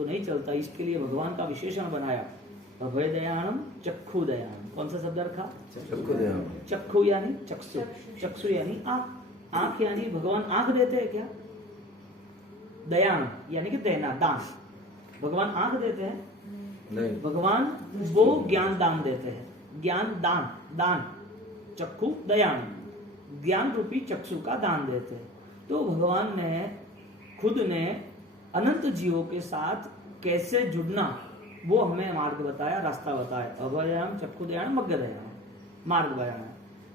तो नहीं चलता। इसके लिए भगवान का विशेषण बनाया, अभय दयाणम चक्षु दयाणम। कौन सा शब्द रखा? चक्षु दयाम। चक्षु यानी चक्षु, चक्षु यानी आंख। आंख यानी भगवान आंख देते हैं क्या? दयान यानी कि देना, दान। भगवान आंख देते हैं? नहीं। भगवान वो ज्ञान दान देते हैं, ज्ञान दान, दान चक्षु दयान, ज्ञान रूपी चक्षु का दान देते हैं। तो भगवान ने खुद ने अनंत जीवों के साथ कैसे जुड़ना वो हमें मार्ग बताया, रास्ता बताया। अभयम चक्षु दयान मग्ग दयान, मार्ग बताया।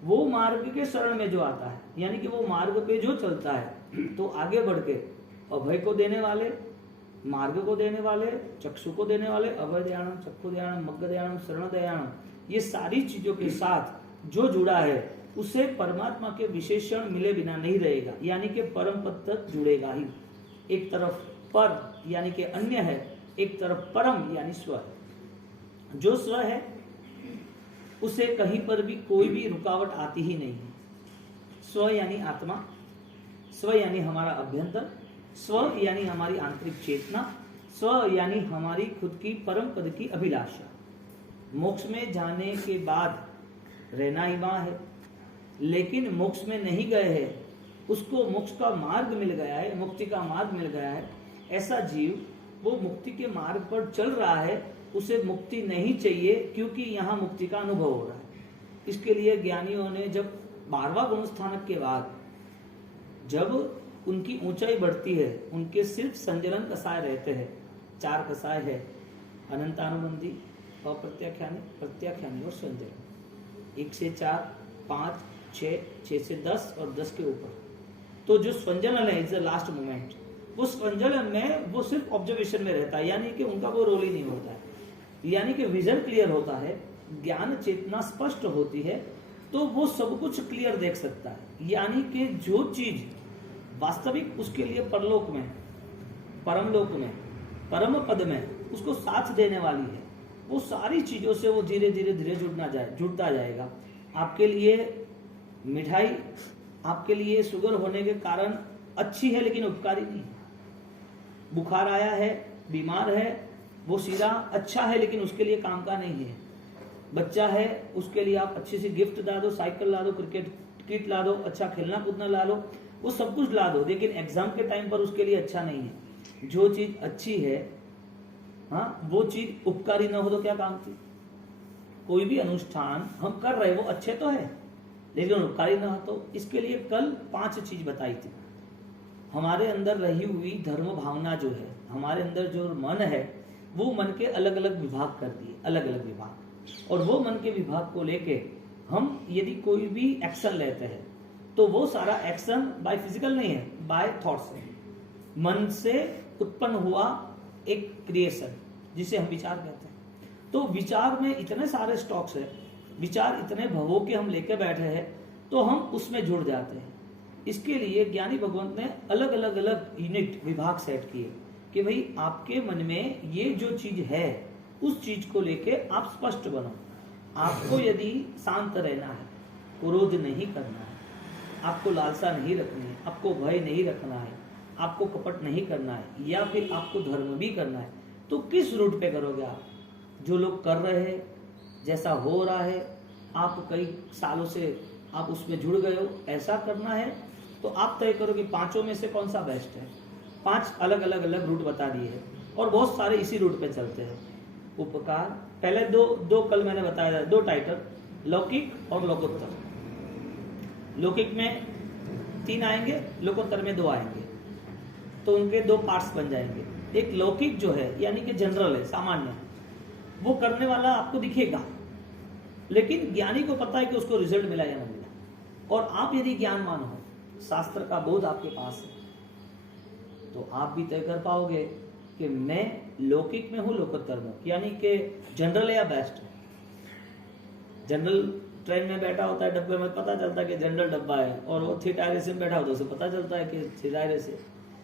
वो मार्ग के शरण में जो आता है, यानी कि वो मार्ग पे जो चलता है, तो आगे बढ़ के अभय को देने वाले, मार्ग को देने वाले, चक्षु को देने वाले, अभय दयानम, चक्षु दयानम, मग्ग दयानम, शरण दयानम, ये सारी चीजों के साथ जो जुड़ा है उसे परमात्मा के विशेषण मिले बिना नहीं रहेगा, यानी कि परम पद तक जुड़ेगा ही। एक तरफ पर यानी कि अन्य है, एक तरफ परम यानी स्व। जो स्व है उसे कहीं पर भी कोई भी रुकावट आती ही नहीं है। स्व यानी आत्मा, स्व यानी हमारा अभ्यंतर, स्व यानी हमारी आंतरिक चेतना, स्व यानी हमारी खुद की परम पद की अभिलाषा। मोक्ष में जाने के बाद रहना ही वहां है, लेकिन मोक्ष में नहीं गए हैं, उसको मोक्ष का मार्ग मिल गया है, मुक्ति का मार्ग मिल गया है। ऐसा जीव वो मुक्ति के मार्ग पर चल रहा है, उसे मुक्ति नहीं चाहिए, क्योंकि यहाँ मुक्ति का अनुभव हो रहा है। इसके लिए ज्ञानियों ने जब 12वां गुण स्थानक के बाद जब उनकी ऊंचाई बढ़ती है, उनके सिर्फ संजलन कसाय रहते हैं। 4 कसाय है, अनंतानुबंधी, अप्रत्याख्यानी, प्रत्याख्यानी और संजलन। 1 से 4, 5, 6 से 10 और 10 के ऊपर। तो जो संजलन है, इज द लास्ट मोमेंट। वो संजलन में वो सिर्फ ऑब्जर्वेशन में रहता है, यानी कि उनका वो रोल ही नहीं होता है, यानी कि विजन क्लियर होता है, ज्ञान चेतना स्पष्ट होती है, तो वो सब कुछ क्लियर देख सकता है। यानी कि जो चीज वास्तविक उसके लिए परलोक में, परमलोक में, परम पद में उसको साथ देने वाली है, वो सारी चीजों से वो धीरे धीरे धीरे जुड़ता जाएगा। आपके लिए मिठाई, आपके लिए शुगर होने के कारण अच्छी है लेकिन उपकारी नहीं। बुखार आया है, बीमार है, वो सीधा अच्छा है लेकिन उसके लिए काम का नहीं है। बच्चा है, उसके लिए आप अच्छी सी गिफ्ट ला दो, साइकिल ला दो, क्रिकेट किट ला दो, अच्छा खेलना कूदना ला लो, वो सब कुछ ला दो, लेकिन एग्जाम के टाइम पर उसके लिए अच्छा नहीं है। जो चीज अच्छी है, हाँ, वो चीज उपकारी ना हो तो क्या काम की। कोई भी अनुष्ठान हम कर रहे, वो अच्छे तो है लेकिन उपकारी ना हो तो। इसके लिए कल 5 चीज बताई थी। हमारे अंदर रही हुई धर्म भावना जो है, हमारे अंदर जो मन है, वो मन के अलग अलग विभाग कर दिए, अलग अलग विभाग। और वो मन के विभाग को लेके हम यदि कोई भी एक्शन लेते हैं, तो वो सारा एक्शन बाय फिजिकल नहीं है, बाय थॉट्स है। मन से उत्पन्न हुआ एक क्रिएशन, जिसे हम विचार कहते हैं। तो विचार में इतने सारे स्टॉक्स है, विचार इतने भवों के हम लेके बैठे हैं, तो हम उसमें जुड़ जाते हैं। इसके लिए ज्ञानी भगवंत ने अलग अलग यूनिट, विभाग सेट किए कि भाई आपके मन में ये जो चीज है, उस चीज को लेके आप स्पष्ट बनो। आपको यदि शांत रहना है, क्रोध नहीं करना है, आपको लालसा नहीं रखनी है, आपको भय नहीं रखना है, आपको कपट नहीं करना है, या फिर आपको धर्म भी करना है, तो किस रूट पे करोगे आप? जो लोग कर रहे हैं, जैसा हो रहा है, आप कई सालों से आप उसमें जुड़ गए हो, ऐसा करना है, तो आप तय करो कि 5 में से कौन सा बेस्ट है। 5 अलग अलग रूट बता दिए हैं, और बहुत सारे इसी रूट पे चलते हैं। उपकार, पहले दो कल मैंने बताया, 2 टाइटल, लौकिक और लोकोत्तर। लौकिक में 3 आएंगे, लोकोत्तर में 2 आएंगे, तो उनके 2 पार्ट्स बन जाएंगे। एक लौकिक जो है, यानी कि जनरल है, सामान्य, वो करने वाला आपको दिखेगा, लेकिन ज्ञानी को पता है कि उसको रिजल्ट मिला या नहीं मिला। और आप यदि ज्ञानमान हो, शास्त्र का बोध आपके पास है, तो आप भी तय कर पाओगे कि मैं लौकिक में हूं, लोकोत्तर में, यानी कि जनरल है या बेस्ट है। जनरल ट्रेन में बैठा होता है, डब्बे में, पता चलता है कि जनरल डब्बा है, और वो 3 टायर से बैठा होता है, उसे पता चलता है कि 3 टायर से।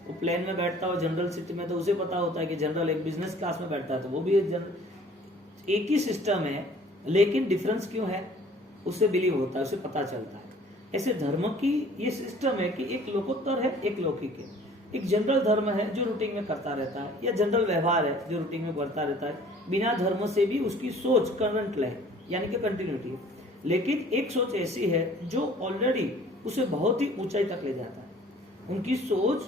वो प्लेन में बैठता हो जनरल सीट में, तो उसे पता होता है कि जनरल। एक बिजनेस क्लास में बैठता है तो वो भी एक ही सिस्टम है, लेकिन डिफरेंस क्यों है, उसे बिलीव होता है, उसे पता चलता है। ऐसे धर्म की ये सिस्टम है कि एक लोकोत्तर है, एक लौकिक है। एक जनरल धर्म है जो रूटीन में करता रहता है, या जनरल व्यवहार है जो रूटीन में बढ़ता रहता है, बिना धर्म से भी उसकी सोच करंट है, यानी कि कंटिन्यूटी है। लेकिन एक सोच ऐसी है जो ऑलरेडी उसे बहुत ही ऊंचाई तक ले जाता है। उनकी सोच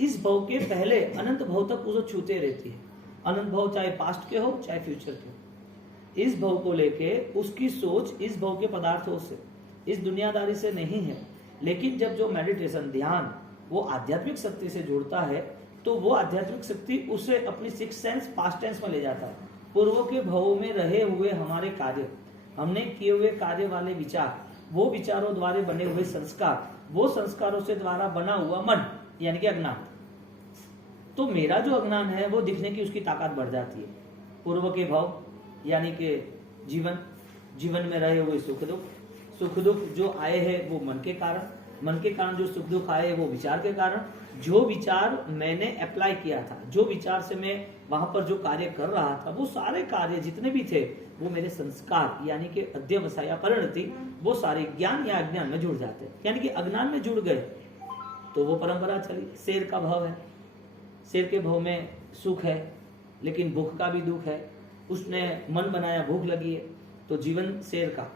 इस भव के पहले अनंत भव तक उसे छूते रहती है। अनंत भव चाहे पास्ट के हो चाहे फ्यूचर के हो, इस भव को लेके उसकी सोच इस भव के पदार्थों से, इस दुनियादारी से नहीं है। लेकिन जब जो मेडिटेशन ध्यान वो आध्यात्मिक शक्ति से जुड़ता है, तो वो आध्यात्मिक शक्ति उसे अपनी सिक्स सेंस पास्ट टेंस में ले जाता है। पूर्व के भवों में रहे हुए हमारे कार्य, हमने किए हुए कार्य वाले विचार, वो विचारों द्वारा बने हुए संस्कार, वो संस्कारों से द्वारा बना हुआ मन, यानी कि अज्ञान। तो मेरा जो अज्ञान है वो दिखने की उसकी ताकत बढ़ जाती है। पूर्व के भाव यानी कि जीवन में रहे हुए सुख दुख जो आए हैं वो मन के कारण जो सुख दुख आए वो विचार के कारण, जो विचार मैंने अप्लाई किया था, जो विचार से मैं वहां पर जो कार्य कर रहा था, वो सारे कार्य जितने भी थे वो मेरे संस्कार यानी कि अध्यवसाय या परिणति, वो सारे ज्ञान या अज्ञान में जुड़ जाते, यानी कि अज्ञान में जुड़ गए। तो वो परंपरा चली। शेर का भाव है, शेर के भाव में सुख है लेकिन भूख का भी दुख है। उसने मन बनाया, भूख लगी है, तो जीवन शेर का,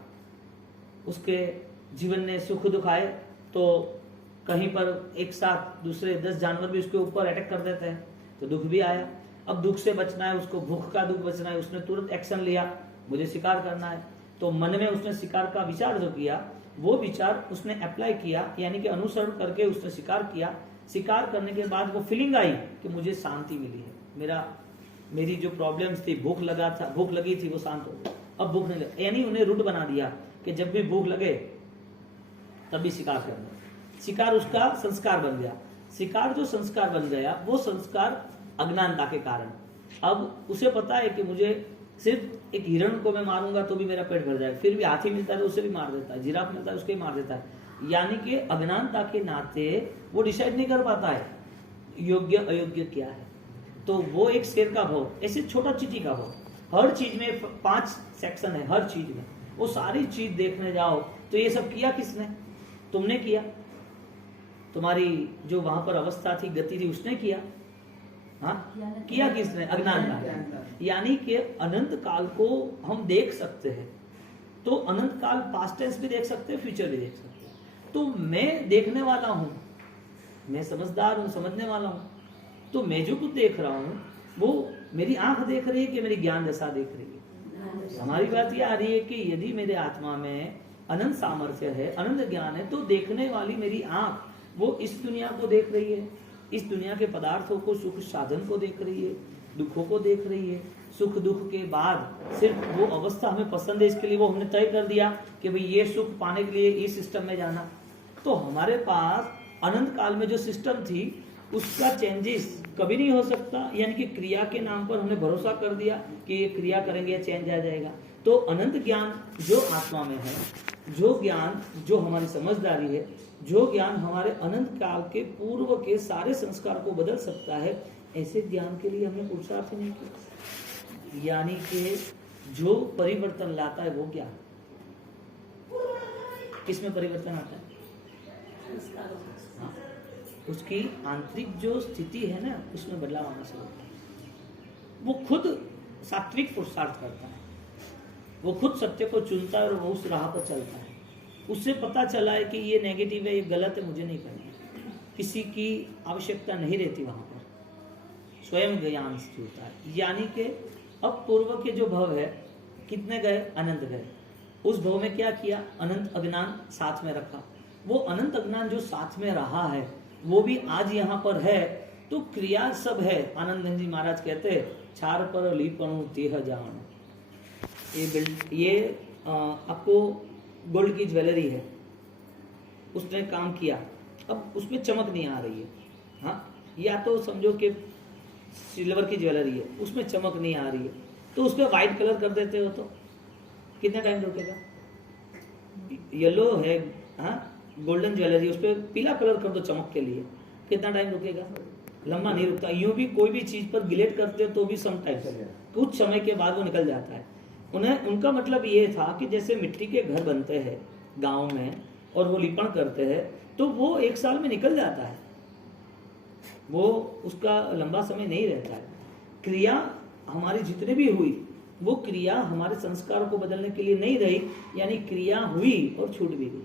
उसके जीवन ने सुख दुख आए तो कहीं पर एक साथ दूसरे 10 जानवर भी उसके ऊपर अटैक कर देते हैं, तो दुख भी आया। अब दुख से बचना है उसको, भूख का दुख बचना है, उसने तुरंत एक्शन लिया, मुझे शिकार करना है। तो मन में उसने शिकार का विचार जो किया, वो विचार उसने अप्लाई किया, यानी कि अनुसरण करके उसने शिकार किया। शिकार करने के बाद वो फीलिंग आई कि मुझे शांति मिली है, मेरी जो प्रॉब्लम्स थी, भूख लगी थी, वो शांत हो गई, अब भूख नहीं लगी। यानी उन्हें रूट बना दिया कि जब भी भूख लगे तब भी शिकार करना। शिकार उसका संस्कार बन गया। शिकार जो संस्कार बन गया, वो संस्कार अज्ञानता के कारण। अब उसे पता है कि मुझे सिर्फ एक हिरण को मैं मारूंगा तो भी मेरा पेट भर जाएगा, फिर भी हाथी मिलता है तो उसे भी मार देता है, जिराफ मिलता है उसके भी मार देता है। यानी कि अज्ञानता के नाते वो डिसाइड नहीं कर पाता है योग्य अयोग्य क्या है। तो वो एक शेर का भाव, ऐसे छोटा चीटी का भाव। हर चीज में 5 सेक्शन है, हर चीज में वो सारी चीज देखने जाओ तो ये सब किया किसने? तुमने किया। तुम्हारी जो वहां पर अवस्था थी, गति थी, उसने किया। हाँ, किया किसने? अज्ञानता। यानी कि अनंत काल को हम देख सकते हैं, तो अनंत काल पास्ट टेंस भी देख सकते हैं, फ्यूचर भी देख सकते हैं। तो मैं देखने वाला हूं, मैं समझदार हूं, समझने वाला हूं, तो मैं जो कुछ देख रहा हूं वो मेरी आंख देख रही है कि मेरी ज्ञान दशा देख रही है। हमारी बात यह आ रही है कि यदि मेरे आत्मा में अनंत सामर्थ्य है, अनंत ज्ञान है, तो देखने वाली मेरी आंख वो इस दुनिया को देख रही है, इस दुनिया के पदार्थों को, सुख साधन को देख रही है, दुखों को देख रही है। सुख दुख के बाद सिर्फ वो अवस्था हमें पसंद है, इसके लिए वो हमने तय कर दिया कि भाई ये सुख पाने के लिए इस सिस्टम में जाना। तो हमारे पास अनंत काल में जो सिस्टम थी उसका चेंजेस कभी नहीं हो सकता, यानी कि क्रिया के नाम पर हमने भरोसा कर दिया कि ये क्रिया करेंगे या चेंज आ जाएगा। तो अनंत ज्ञान जो आत्मा में है, जो ज्ञान जो हमारी समझदारी है, जो ज्ञान हमारे अनंत काल के पूर्व के सारे संस्कार को बदल सकता है, ऐसे ज्ञान के लिए हमने पुरुषार्थ नहीं किया। यानी कि जो परिवर्तन लाता है वो ज्ञान। किसमें परिवर्तन आता है? हाँ, उसकी आंतरिक जो स्थिति है ना, उसमें बदलाव आना शुरू होता है। वो खुद सात्विक पुरुषार्थ करता है, वो खुद सत्य को चुनता है और वो उस राह पर चलता है। उससे पता चला है कि ये नेगेटिव है, ये गलत है, मुझे नहीं करना। किसी की आवश्यकता नहीं रहती वहां पर, स्वयं ज्ञान होता है। यानी कि अब पूर्व के जो भव है, कितने गए? अनंत गए। उस भव में क्या किया? अनंत अज्ञान साथ में रखा। वो अनंत अज्ञान जो साथ में रहा है वो भी आज यहाँ पर है। तो क्रिया सब है। आनंद जी महाराज कहते हैं, छार पर लीपणु तेह जान। ये आपको गोल्ड की ज्वेलरी है, उसने काम किया, अब उसमें चमक नहीं आ रही है। हाँ, या तो समझो कि सिल्वर की ज्वेलरी है, उसमें चमक नहीं आ रही है, तो उसमें व्हाइट कलर कर देते हो तो कितना टाइम रुकेगा? येलो है, हाँ, गोल्डन ज्वेलरी, उस पर पीला कलर कर दो चमक के लिए, कितना टाइम रुकेगा? लंबा नहीं रुकता। यूं भी कोई भी चीज पर गिलेट करते हो तो भी सम टाइम, कुछ समय के बाद वो निकल जाता है। उनका मतलब ये था कि जैसे मिट्टी के घर बनते हैं गांव में और वो लिपण करते हैं, तो वो 1 साल में निकल जाता है। वो उसका लंबा समय नहीं रहता है। क्रिया हमारी जितने भी हुई वो क्रिया हमारे संस्कारों को बदलने के लिए नहीं रही, यानी क्रिया हुई और छूट भी गई।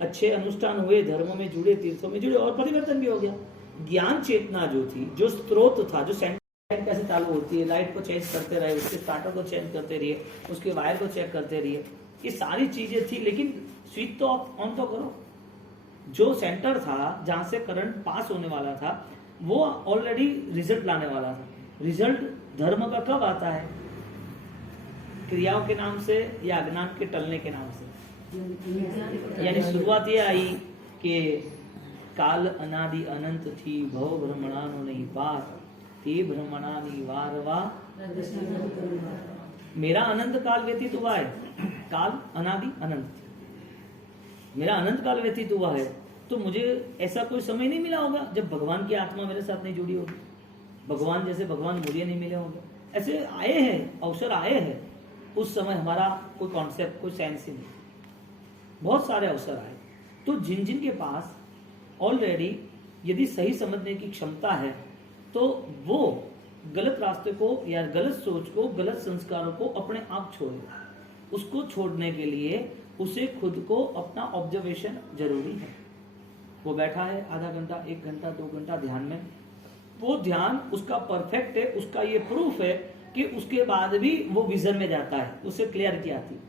अच्छे अनुष्ठान हुए, धर्मों में जुड़े, तीर्थों में जुड़े और परिवर्तन भी हो गया। ज्ञान चेतना जो थी, जो स्रोत था, जो सेंटर कैसे चालू होती है, लाइट को चेंज करते रहे, उसके स्टार्टर को चेंज करते रहिए, उसके वायर को चेक करते रहिए, ये सारी चीजें थी। लेकिन स्विच तो ऑन तो करो। जो सेंटर था जहां से करंट पास होने वाला था वो ऑलरेडी रिजल्ट लाने वाला था। रिजल्ट धर्म का कब आता है? क्रियाओं के नाम से या अज्ञान के टलने के नाम से। यानी शुरुआत ये आई कि काल अनादि अनंत थी, भव भ्रमणानो नहीं पार, ते भ्रमणा निवारवा। मेरा अनंत काल व्यतीत हुआ है, काल अनादि अनंत, मेरा अनंत काल व्यतीत हुआ है, तो मुझे ऐसा कोई समय नहीं मिला होगा जब भगवान की आत्मा मेरे साथ नहीं जुड़ी होगी, भगवान जैसे भगवान मुझे नहीं मिले होंगे। ऐसे आए हैं, अवसर आए हैं, उस समय हमारा कोई कॉन्सेप्ट, कोई सेंस ही नहीं, बहुत सारे अवसर आए। तो जिन जिन के पास ऑलरेडी यदि सही समझने की क्षमता है तो वो गलत रास्ते को या गलत सोच को, गलत संस्कारों को अपने आप छोड़ेगा। उसको छोड़ने के लिए उसे खुद को अपना ऑब्जर्वेशन जरूरी है। वो बैठा है आधा घंटा, 1 घंटा, 2 घंटा ध्यान में, वो ध्यान उसका परफेक्ट है, उसका ये प्रूफ है कि उसके बाद भी वो विजन में जाता है, उसे क्लियरिटी आती है।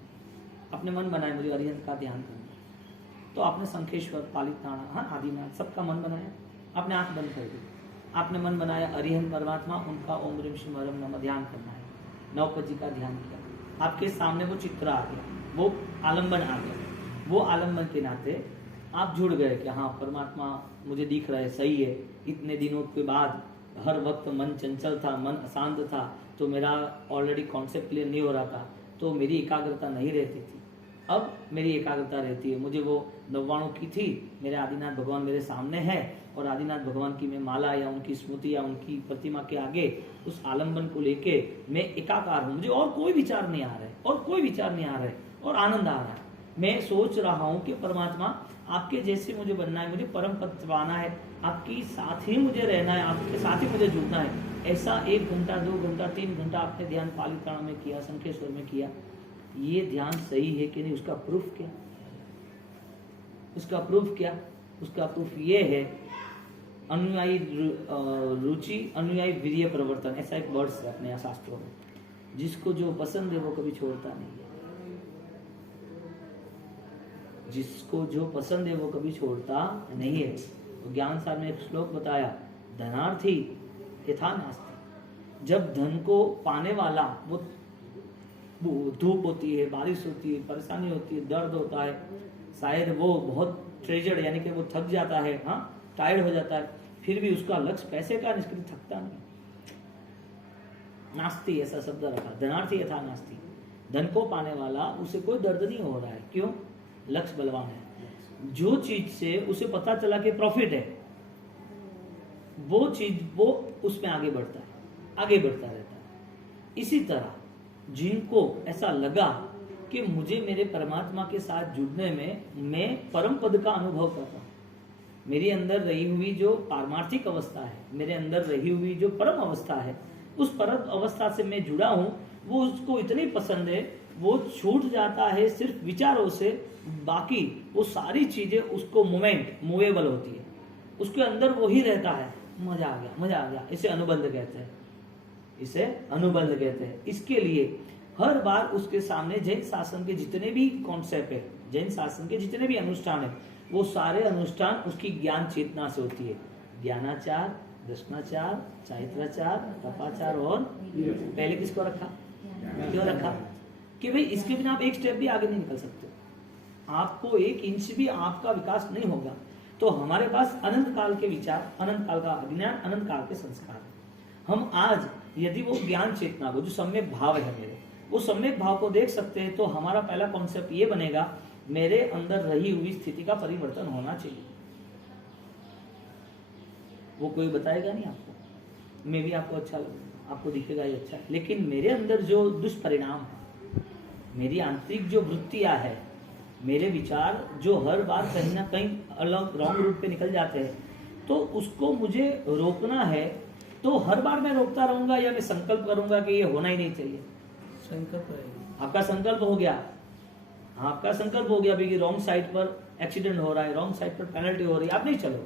अपने मन बनाए मुझे अरिहंत का ध्यान करना, तो आपने शंखेश्वर, पालिताना, हाँ आदिनाथ, सबका मन बनाया, आपने आंख बंद कर दी, आपने मन बनाया अरिहंत परमात्मा, उनका ओम ह्रीम श्रीम हरम नमः ध्यान करना है, नवपत जी का ध्यान किया, आपके सामने वो चित्र आ गया, वो आलम्बन आ गया। वो आलम्बन के नाते आप जुड़ गए कि हाँ परमात्मा मुझे दिख रहा है, सही है। इतने दिनों के बाद हर वक्त मन चंचल था, मन अशांत था, तो मेरा ऑलरेडी कॉन्सेप्ट क्लियर नहीं हो रहा था, तो मेरी एकाग्रता नहीं रहती थी। अब मेरी एकाग्रता रहती है। मुझे वो 99 की थी, मेरे आदिनाथ भगवान मेरे सामने है, और आदिनाथ भगवान की मैं माला या उनकी स्मृति या उनकी प्रतिमा के आगे उस आलम्बन को लेके मैं एकाकार हूँ। मुझे और कोई विचार नहीं आ रहा है, और कोई विचार नहीं आ रहा है, और आनंद आ रहा है। मैं सोच रहा हूँ कि परमात्मा आपके जैसे मुझे बनना है, मुझे परम पद पाना है, आपकी साथ ही मुझे रहना है, आपके साथ ही मुझे जुड़ना है। ऐसा 1 घंटा, 2 घंटा, 3 घंटा आपने ध्यान पालिताना में किया, शंखेश्वर में किया, ये ध्यान सही है कि नहीं? उसका प्रूफ क्या? उसका प्रूफ क्या? उसका प्रूफ ये है, अनुयायी रुचि, अनुयायी वीर्य प्रवर्तन, ऐसा एक वर्ड्स है अपने शास्त्रों में। जिसको जो पसंद है वो कभी छोड़ता नहीं है, जिसको जो पसंद है वो कभी छोड़ता नहीं है। तो ज्ञान सार में एक श्लोक बताया, धनार्थी यथा नास्ति। जब धन को पाने वाला, वो धूप होती है, बारिश होती है, परेशानी होती है, दर्द होता है, शायद वो बहुत ट्रेजर्ड, यानी कि वो थक जाता है, हाँ टायर्ड हो जाता है, फिर भी उसका लक्ष्य पैसे का, निष्क्रिय थकता नहीं। नास्ति ऐसा शब्द रखा, धनार्थी यथा नास्ति। धन को पाने वाला, उसे कोई दर्द नहीं हो रहा है, क्यों? लक्ष्य बलवान है। जो चीज से उसे पता चला कि प्रॉफिट है, वो चीज वो उसमें आगे बढ़ता है, आगे बढ़ता रहता है। इसी तरह जिनको ऐसा लगा कि मुझे मेरे परमात्मा के साथ जुड़ने में मैं परम पद का अनुभव कर रहा हूं, मेरे अंदर रही हुई जो पारमार्थिक अवस्था है, मेरे अंदर रही हुई जो परम अवस्था है, उस परम अवस्था से मैं जुड़ा हूं, वो उसको इतनी पसंद है, वो छूट जाता है सिर्फ विचारों से, बाकी वो सारी चीजें उसको मोमेंट मूवेबल होती है, उसके अंदर वो ही रहता है। मजा आ गया, मजा आ गया। इसे अनुबंध कहते हैं, इसे अनुबंध कहते हैं। इसके लिए हर बार उसके सामने जैन शासन के जितने भी कॉन्सेप्ट है, जैन शासन के जितने भी अनुष्ठान है, वो सारे अनुष्ठान उसकी ज्ञान चेतना से होती है। ज्ञानाचार, दर्शनाचार, चारित्राचार, तपाचार, और पहले किसको रखा? क्यों रखा? कि भाई इसके बिना आप एक स्टेप भी आगे नहीं निकल सकते, आपको 1 इंच भी आपका विकास नहीं होगा। तो हमारे पास अनंत काल के विचार, अनंत काल का अज्ञान, अनंत काल के संस्कार। हम आज यदि वो ज्ञान चेतना को, जो सम्यक भाव है मेरे, वो सम्यक भाव को देख सकते हैं, तो हमारा पहला कॉन्सेप्ट ये बनेगा, मेरे अंदर रही हुई स्थिति का परिवर्तन होना चाहिए। वो कोई बताएगा नहीं आपको, मे भी आपको अच्छा लगेगा, आपको दिखेगा ये अच्छा, लेकिन मेरे अंदर जो दुष्परिणाम है, मेरी आंतरिक जो वृत्तियां है, मेरे विचार जो हर बार कहीं ना कहीं अलग रॉन्ग रूट पे निकल जाते हैं, तो उसको मुझे रोकना है, तो हर बार मैं रोकता रहूंगा या मैं संकल्प करूंगा कि ये होना ही नहीं चाहिए? संकल्प है। आपका संकल्प हो गया, आपका संकल्प हो गया भी कि रॉन्ग साइड पर एक्सीडेंट हो रहा है, रॉन्ग साइड पर पेनल्टी हो रही है, आप नहीं चलो,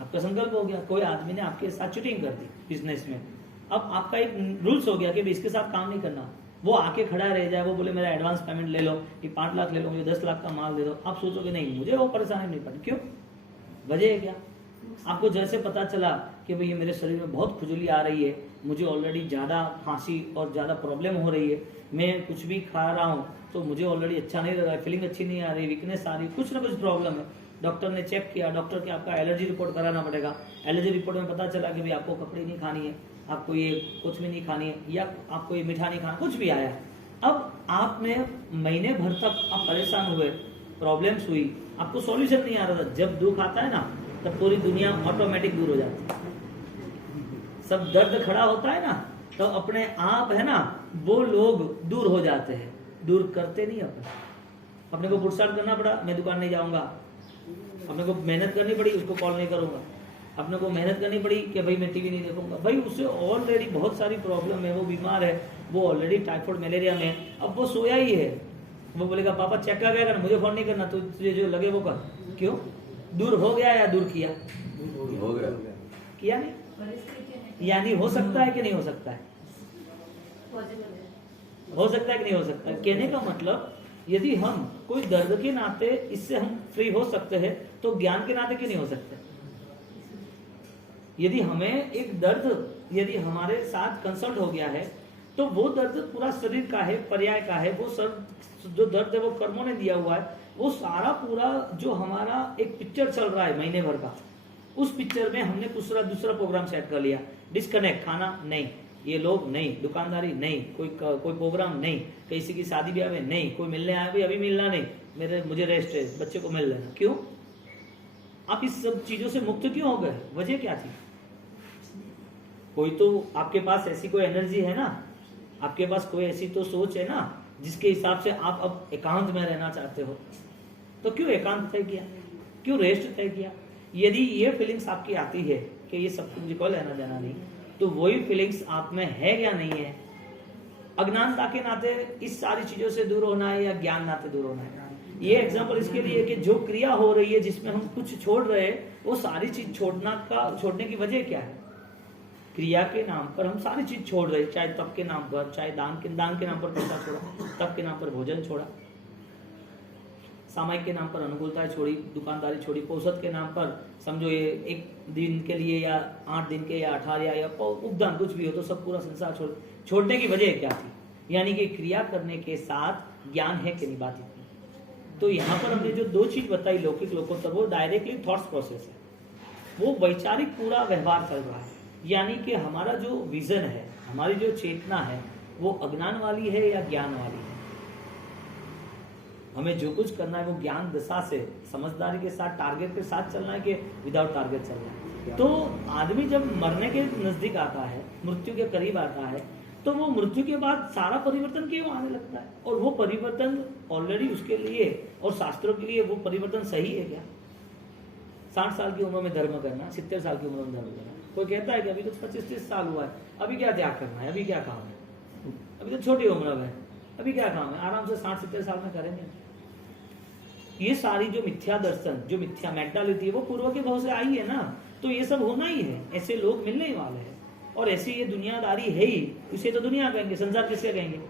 आपका संकल्प हो गया। कोई आदमी ने आपके साथ चीटिंग कर दी बिजनेस में, अब आपका एक रूल्स हो गया कि इसके साथ काम नहीं करना। वो आके खड़ा रह जाए, वो बोले मेरा एडवांस पेमेंट ले लो, ये 5 लाख ले लो, मुझे 10 लाख का माल दे दो, आप सोचोगे नहीं मुझे वो परेशानी नहीं पड़ी, क्यों? वजह है क्या? आपको जैसे पता चला कि भाई ये मेरे शरीर में बहुत खुजली आ रही है, मुझे ऑलरेडी ज़्यादा खांसी और ज़्यादा प्रॉब्लम हो रही है, मैं कुछ भी खा रहा हूँ तो मुझे ऑलरेडी अच्छा नहीं लग रहा है, फीलिंग अच्छी नहीं आ रही, वीकनेस आ रही, कुछ ना कुछ प्रॉब्लम है। डॉक्टर ने चेक किया, डॉक्टर के आपका एलर्जी रिपोर्ट कराना पड़ेगा। एलर्जी रिपोर्ट में पता चला कि भाई आपको कपड़े नहीं खानी है, आपको ये कुछ भी नहीं खानी है, या आपको ये मीठा नहीं खाना, कुछ भी आया। अब आप में महीने भर तक आप परेशान हुए, प्रॉब्लम्स हुई, आपको सॉल्यूशन नहीं आ रहा था। जब दुख आता है ना तब पूरी दुनिया ऑटोमेटिक दूर हो जाती है। सब दर्द खड़ा होता है ना तो अपने आप है ना वो लोग दूर हो जाते हैं, दूर करते नहीं अपने को पुरस्कार करना पड़ा, मैं दुकान नहीं जाऊंगा, अपने को मेहनत करनी पड़ी, उसको कॉल नहीं करूंगा, अपने को मेहनत करनी पड़ी कि भाई मैं टीवी नहीं देखूंगा, भाई उससे ऑलरेडी बहुत सारी प्रॉब्लम है, वो बीमार है, वो ऑलरेडी टाइफाइड मलेरिया में, अब वो सोया ही है, वो बोलेगा पापा चेक कर गया, मुझे फोन नहीं करना, तो तुझे जो लगे वो कर। क्यों? दूर हो गया या दूर किया? हो गया। किया नहीं? यानी हो सकता है कि नहीं हो सकता है? हो सकता है कि नहीं हो सकता है? कहने का मतलब यदि हम कोई दर्द के नाते इससे हम फ्री हो सकते हैं तो ज्ञान के नाते क्यों नहीं हो सकते? यदि हमें एक दर्द यदि हमारे साथ कंसल्ट हो गया है तो वो दर्द पूरा शरीर का है, पर्याय का है, वो सब जो दर्द है वो कर्मों ने दिया हुआ है, वो सारा पूरा जो हमारा एक पिक्चर चल रहा है महीने भर का, उस पिक्चर में हमने दूसरा प्रोग्राम सेट कर लिया। डिस्कनेक्ट, खाना नहीं, ये लोग नहीं, दुकानदारी नहीं, कोई प्रोग्राम नहीं, किसी की शादी ब्याह में नहीं, कोई मिलने आया भी अभी मिलना नहीं, मुझे रेस्ट है, बच्चे को मिल लेना। क्यों? आप इस सब चीजों से मुक्त क्यों हो गए? वजह क्या थी? कोई तो आपके पास ऐसी कोई एनर्जी है ना, आपके पास कोई ऐसी तो सोच है ना जिसके हिसाब से आप अब एकांत में रहना चाहते हो, तो क्यों एकांत तय किया, क्यों रेस्ट तय किया? यदि ये फीलिंग्स आपकी आती है कि ये सब कुछ मुझे लेना देना नहीं, तो वही फीलिंग्स आप में है या नहीं है? अज्ञानता के नाते इस सारी चीजों से दूर होना है या ज्ञान नाते दूर होना है? ये एग्जांपल इसके लिए कि जो क्रिया हो रही है जिसमें हम कुछ छोड़ रहे हैं, वो सारी चीज छोड़ने की वजह क्या है? क्रिया के नाम पर हम सारी चीज छोड़ रहे हैं, चाहे तप के नाम पर, चाहे दान के नाम पर पैसा छोड़ा, तप के नाम पर भोजन छोड़ा, सामायिक के नाम पर अनुकूलताएं छोड़ी, दुकानदारी छोड़ी, औसत के नाम पर समझो ये 1 दिन के लिए या 8 दिन के या 18 या उपदान कुछ भी हो, तो सब पूरा संसार छोड़ने की वजह क्या थी? यानी कि क्रिया करने के साथ ज्ञान है कि नहीं, बात इतनी। तो यहाँ पर हमने जो 2 चीज बताई, लौकिक लोकोत्तर, वो डायरेक्टली थॉट्स प्रोसेस है, वो वैचारिक पूरा व्यवहार चल रहा है। यानी कि हमारा जो विजन है, हमारी जो चेतना है, वो अज्ञान वाली है या ज्ञान वाली है? हमें जो कुछ करना है वो ज्ञान दशा से, समझदारी के साथ, टारगेट के साथ चलना है कि विदाउट टारगेट चलना है? तो आदमी जब मरने के नजदीक आता है, मृत्यु के करीब आता है, तो वो मृत्यु के बाद सारा परिवर्तन क्यों आने लगता है? और वो परिवर्तन ऑलरेडी उसके लिए और शास्त्रों के लिए वो परिवर्तन सही है क्या? 60 साल की उम्र में धर्म करना, 70 साल की उम्र में धर्म करना। कोई कहता है कि अभी तो 25-30 साल हुआ है, अभी क्या त्याग करना है, अभी क्या काम है, अभी तो छोटी उम्र है, अभी क्या काम है, आराम से 60-70 साल में करेंगे। ये सारी जो मिथ्या दर्शन, जो मिथ्या मेंटालिटी है, वो पूर्व के भाव से आई है ना, तो ये सब होना ही है, ऐसे लोग मिलने ही वाले हैं, और ऐसी ये दुनियादारी है ही, इसे तो दुनिया कहेंगे, संसार किससे कहेंगे?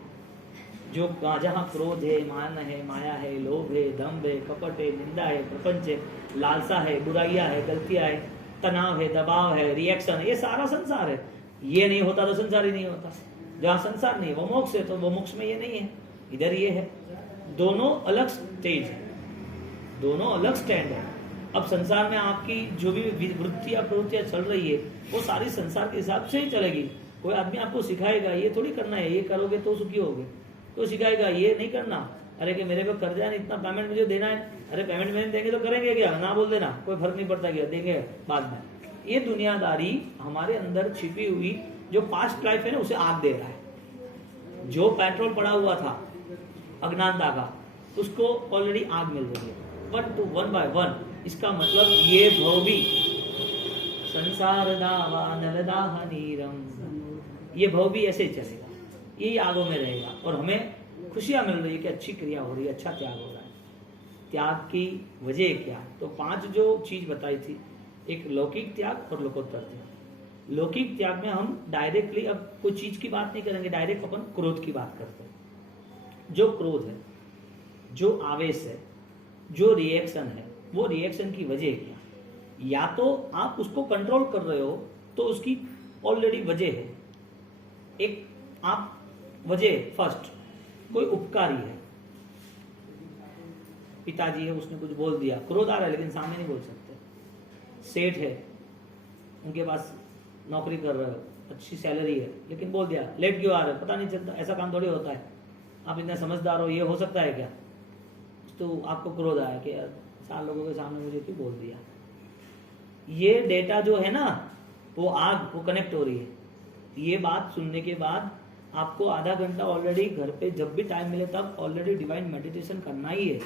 जो जहाँ क्रोध है, मान है, माया है, लोभ है, दम्भ है, कपट है, निंदा है, प्रपंच है, लालसा है, बुराइयां है, गलतियां है, तनाव है, दबाव है, रिएक्शन है, ये सारा संसार है। ये नहीं होता तो संसार ही नहीं होता। जहाँ संसार नहीं वो मोक्ष है, तो वो मोक्ष में ये नहीं है, इधर ये है। दोनों अलग स्टेज है, दोनों अलग स्टैंड है। अब संसार में आपकी जो भी वृत्तियां प्रवृत्तियां चल रही है वो सारी संसार के हिसाब से ही चलेगी। कोई आदमी आपको सिखाएगा ये थोड़ी करना है, ये करोगे तो सुखी होगे, तो सिखाएगा ये नहीं करना, अरे कि मेरे को कर्जा है, इतना पेमेंट मुझे देना है, अरे पेमेंट मैंने देंगे तो करेंगे क्या, ना बोल देना, कोई फर्क नहीं पड़ता, क्या देंगे बाद में। ये दुनियादारी हमारे अंदर छिपी हुई जो पास्ट लाइफ है ना, उसे आग दे रहा है। जो पेट्रोल पड़ा हुआ था अज्ञानता का, उसको ऑलरेडी आग मिल रही है। 1 by 1 इसका मतलब ये भव भी संसार दावा नलदाह नीरम, ये भव भी ऐसे ही चलेगा, ये आगों में रहेगा और हमें खुशियां मिल रही है कि अच्छी क्रिया हो रही है, अच्छा त्याग हो रहा है। त्याग की वजह क्या? तो 5 जो चीज बताई थी, एक लौकिक त्याग और लोकोत्तर त्याग। लौकिक त्याग में हम डायरेक्टली अब कोई चीज की बात नहीं करेंगे, डायरेक्ट अपन क्रोध की बात करते हैं। जो क्रोध है, जो आवेश है, जो रिएक्शन है, वो रिएक्शन की वजह क्या? या तो आप उसको कंट्रोल कर रहे हो तो उसकी ऑलरेडी वजह है। एक आप वजह फर्स्ट, कोई उपकारी है, पिताजी है, उसने कुछ बोल दिया, क्रोध आ रहा है लेकिन सामने नहीं बोल सकते। सेठ है, उनके पास नौकरी कर रहे हो, अच्छी सैलरी है, लेकिन बोल दिया लेट क्यों आ रहे हो, पता नहीं चलता। ऐसा काम थोड़ी होता है, आप इतना समझदार हो, ये हो सकता है क्या? तो आपको क्रोध आया कि यार 4 लोगों के सामने मुझे क्यों बोल दिया। ये डेटा जो है ना, वो आग वो कनेक्ट हो रही है। ये बात सुनने के बाद आपको आधा घंटा ऑलरेडी घर पे जब भी टाइम मिले तब ऑलरेडी डिवाइन मेडिटेशन करना ही है।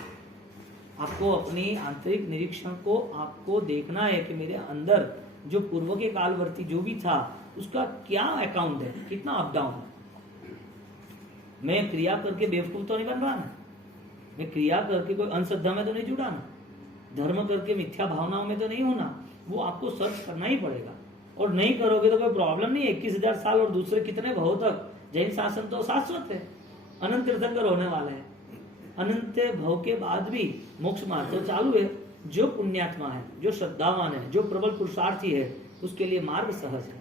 आपको अपनी आंतरिक निरीक्षण को आपको देखना है कि मेरे अंदर जो पूर्व के कालवर्ती जो भी था उसका क्या अकाउंट है, कितना अप डाउन है। मैं क्रिया करके बेवकूफ तो नहीं बन रहा ना, मैं क्रिया करके कोई अंधश्रद्धा में तो नहीं जुड़ा ना, धर्म करके मिथ्या भावनाओं में तो नहीं होना। वो आपको सर्च करना ही पड़ेगा और नहीं करोगे तो कोई प्रॉब्लम नहीं है। 21,000 साल और दूसरे कितने भाव तक जैन शासन तो शाश्वत है, अनंत तीर्थंकर होने वाले हैं। अनंत भव के बाद भी मोक्ष मार्ग तो चालू है। जो पुण्यात्मा है, जो श्रद्धावान है, जो प्रबल पुरुषार्थी है, उसके लिए मार्ग सहज है।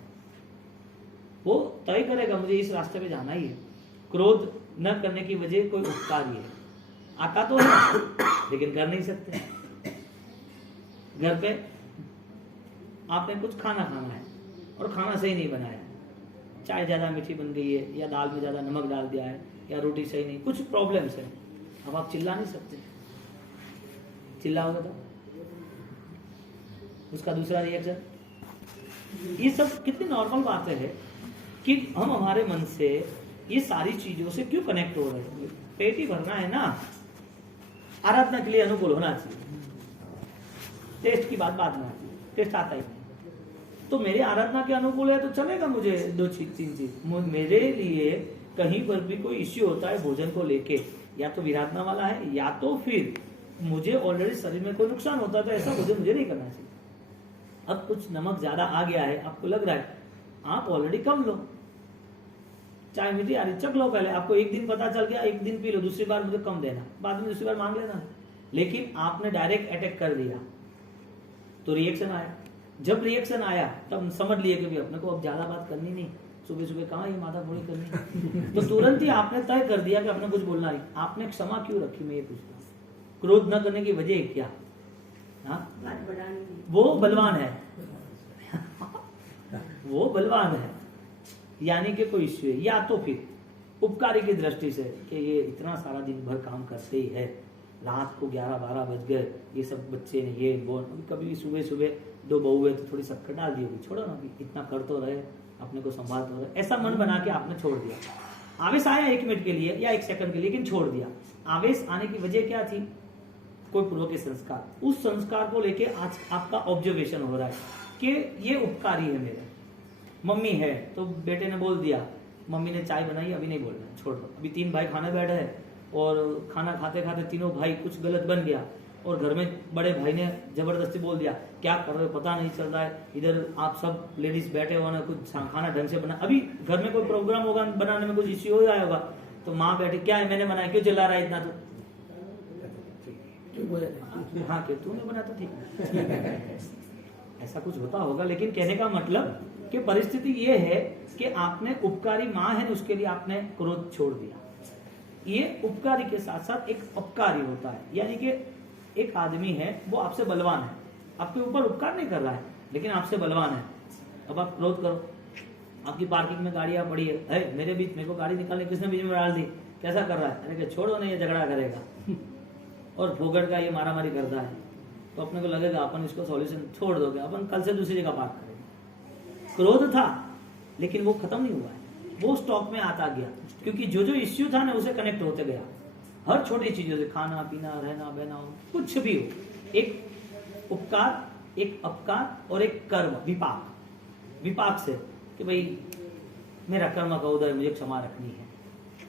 वो तय करेगा मुझे इस रास्ते पे जाना ही है। क्रोध न करने की वजह कोई उपकारी है, आता तो है लेकिन कर नहीं सकते। घर पे आपने कुछ खाना है और खाना सही नहीं बनाया, चाय ज्यादा मीठी बन गई है या दाल में ज्यादा नमक डाल दिया है या रोटी सही नहीं, कुछ प्रॉब्लम्स है। अब आप चिल्ला नहीं सकते, चिल्लाओगे तो उसका दूसरा रिएक्शन। ये सब कितनी नॉर्मल बातें हैं कि हम हमारे मन से ये सारी चीजों से क्यों कनेक्ट हो रहे हैं। पेट ही भरना है ना, आराधना के लिए अनुकूल होना चाहिए। टेस्ट की बात बाद में आती है, टेस्ट आता ही नहीं। तो मेरे आराधना के अनुकूल है तो चलेगा मुझे 2-3 चीज। मेरे लिए कहीं पर भी कोई इश्यू होता है भोजन को लेके, या तो विराधना वाला है या तो फिर मुझे ऑलरेडी शरीर में कोई नुकसान होता है, तो ऐसा भोजन मुझे नहीं करना चाहिए। अब कुछ नमक ज्यादा आ गया है, आपको लग रहा है, आप ऑलरेडी कम लो। चाय मीठी आ रही, चख लो पहले। आपको एक दिन पता चल गया, एक दिन पी लो, दूसरी बार मुझे कम देना, बाद में दूसरी बार मांग लेना। लेकिन आपने डायरेक्ट अटैक कर दिया तो रिएक्शन आया। जब रिएक्शन आया तब समझ लिए कि अपने को अब ज्यादा बात करनी नहीं, सुबह सुबह कहाँ ये माथा फोड़ी करनी। तो तुरंत ही आपने तय कर दिया कि अपने कुछ बोलना नहीं। आपने क्षमा क्यों रखी, मैं ये पूछता हूँ। क्रोध न करने की वजह क्या? वो बलवान है वो बलवान है, यानी कि कोई इश्यू है। या तो फिर उपकारी की दृष्टि से कि ये इतना सारा दिन भर काम करते ही है, रात को 11-12 बज गए, ये सब बच्चे ने ये बोल, कभी भी सुबह सुबह 2 बहू है तो थोड़ी शक्कर डाल दी होगी, छोड़ो ना, इतना कर तो रहे, अपने को संभाल तो रहे। ऐसा मन बना के आपने छोड़ दिया। आवेश आया 1 मिनट के लिए या 1 सेकंड के लिए, लेकिन छोड़ दिया। आवेश आने की वजह क्या थी? कोई पूर्व के संस्कार। उस संस्कार को लेके आज आपका ऑब्जर्वेशन हो रहा है कि ये उपकारी है मेरा। मम्मी है तो बेटे ने बोल दिया, मम्मी ने चाय बनाई, अभी नहीं बोलना, छोड़ दो। अभी 3 भाई खाने बैठे हैं और खाना खाते खाते तीनों भाई कुछ गलत बन गया और घर में बड़े भाई ने जबरदस्ती बोल दिया, क्या कर रहे हो पता नहीं चल रहा है, इधर आप सब लेडीज बैठे हो ना, कुछ खाना ढंग से बना। अभी घर में कोई प्रोग्राम होगा, बनाने में कुछ इश्यू हो जाएगा तो माँ बैठे, क्या है मैंने बनाया, क्यों चिल्ला रहा है इतना? तो हाँ क्यों तूने बना तो ठीक ऐसा कुछ होता होगा। लेकिन कहने का मतलब कि परिस्थिति ये है कि आपने उपकारी माँ है, उसके लिए आपने क्रोध छोड़ दिया। ये उपकारी के साथ साथ एक अपकारी होता है, यानी कि एक आदमी है वो आपसे बलवान है, आपके ऊपर उपकार नहीं कर रहा है लेकिन आपसे बलवान है। अब आप क्रोध करो, आपकी पार्किंग में गाड़ियां पड़ी है, मेरे बीच मेरे को गाड़ी निकालने किसने बीच में डाल दी, कैसा कर रहा है? अरे छोड़ो नहीं, ये झगड़ा करेगा और फोगट का ये मारामारी करता है, तो अपने को लगेगा अपन इसको सॉल्यूशन छोड़ दोगे, अपन कल से दूसरी जगह पार्क करेंगे। क्रोध था लेकिन वो खत्म नहीं हुआ है, वो स्टॉक में आता गया, क्योंकि जो जो इश्यू था ना उसे कनेक्ट होते गया। हर छोटी चीजों से, खाना पीना, रहना बहना, कुछ भी हो, एक उपकार, एक अपकार और एक कर्म, विपाक। विपाक से कि भाई मेरा कर्म का उदय, मुझे क्षमा रखनी है,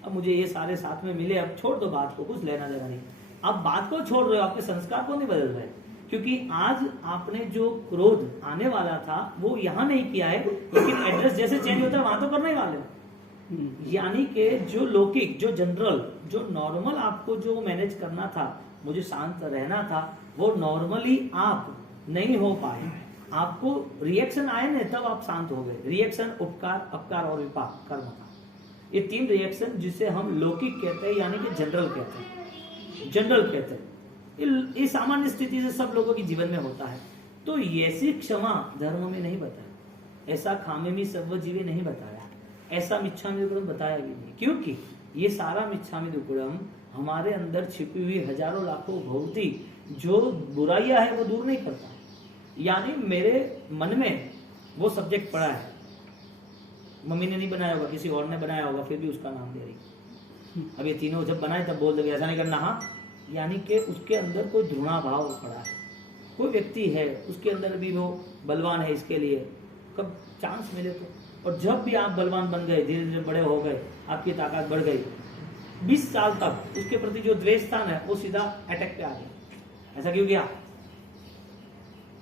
अब मुझे ये सारे साथ में मिले, अब छोड़ दो बात को, कुछ लेना देना नहीं। आप बात को छोड़ रहे हो, आपके संस्कार को नहीं बदल रहे, क्योंकि आज आपने जो क्रोध आने वाला था वो यहाँ नहीं किया है, लेकिन एड्रेस जैसे चेंज होता है वहां तो करने ही वाले हो। यानी कि जो लौकिक, जो जनरल, जो नॉर्मल आपको जो मैनेज करना था, मुझे शांत रहना था, वो नॉर्मली आप नहीं हो पाए। आपको रिएक्शन आए ना, तब आप शांत हो गए। रिएक्शन उपकार, अपकार और विपाक, कर्म था। ये 3 रिएक्शन जिसे हम लौकिक कहते हैं, यानी कि जनरल कहते हैं, जनरल कहते हैं। ये सामान्य स्थिति से सब लोगों के जीवन में होता है। तो ऐसी क्षमा धर्म में नहीं बताया, ऐसा खामेमी सर्वजीवी नहीं बताया, ऐसा मिच्छामि दुक्कडम बताया भी नहीं, क्योंकि ये सारा मिच्छामि दुक्कडम हमारे अंदर छिपी हुई हजारों लाखों भौती जो बुराइयां है वो दूर नहीं करता। यानी मेरे मन में वो सब्जेक्ट पड़ा है, मम्मी ने नहीं बनाया होगा, किसी और ने बनाया होगा, फिर भी उसका नाम दे रही। अब ये तीनों जब बनाए तब बोल देंगे ऐसा नहीं करना, हाँ, यानी कि उसके अंदर कोई घृणा भाव पड़ा है। कोई व्यक्ति है उसके अंदर भी वो बलवान है, इसके लिए कब चांस मिले तो, और जब भी आप बलवान बन गए, धीरे धीरे बड़े हो गए, आपकी ताकत बढ़ गई, 20 साल तक उसके प्रति जो द्वेष था ना वो सीधा अटैक पे आ गया। ऐसा क्यों किया?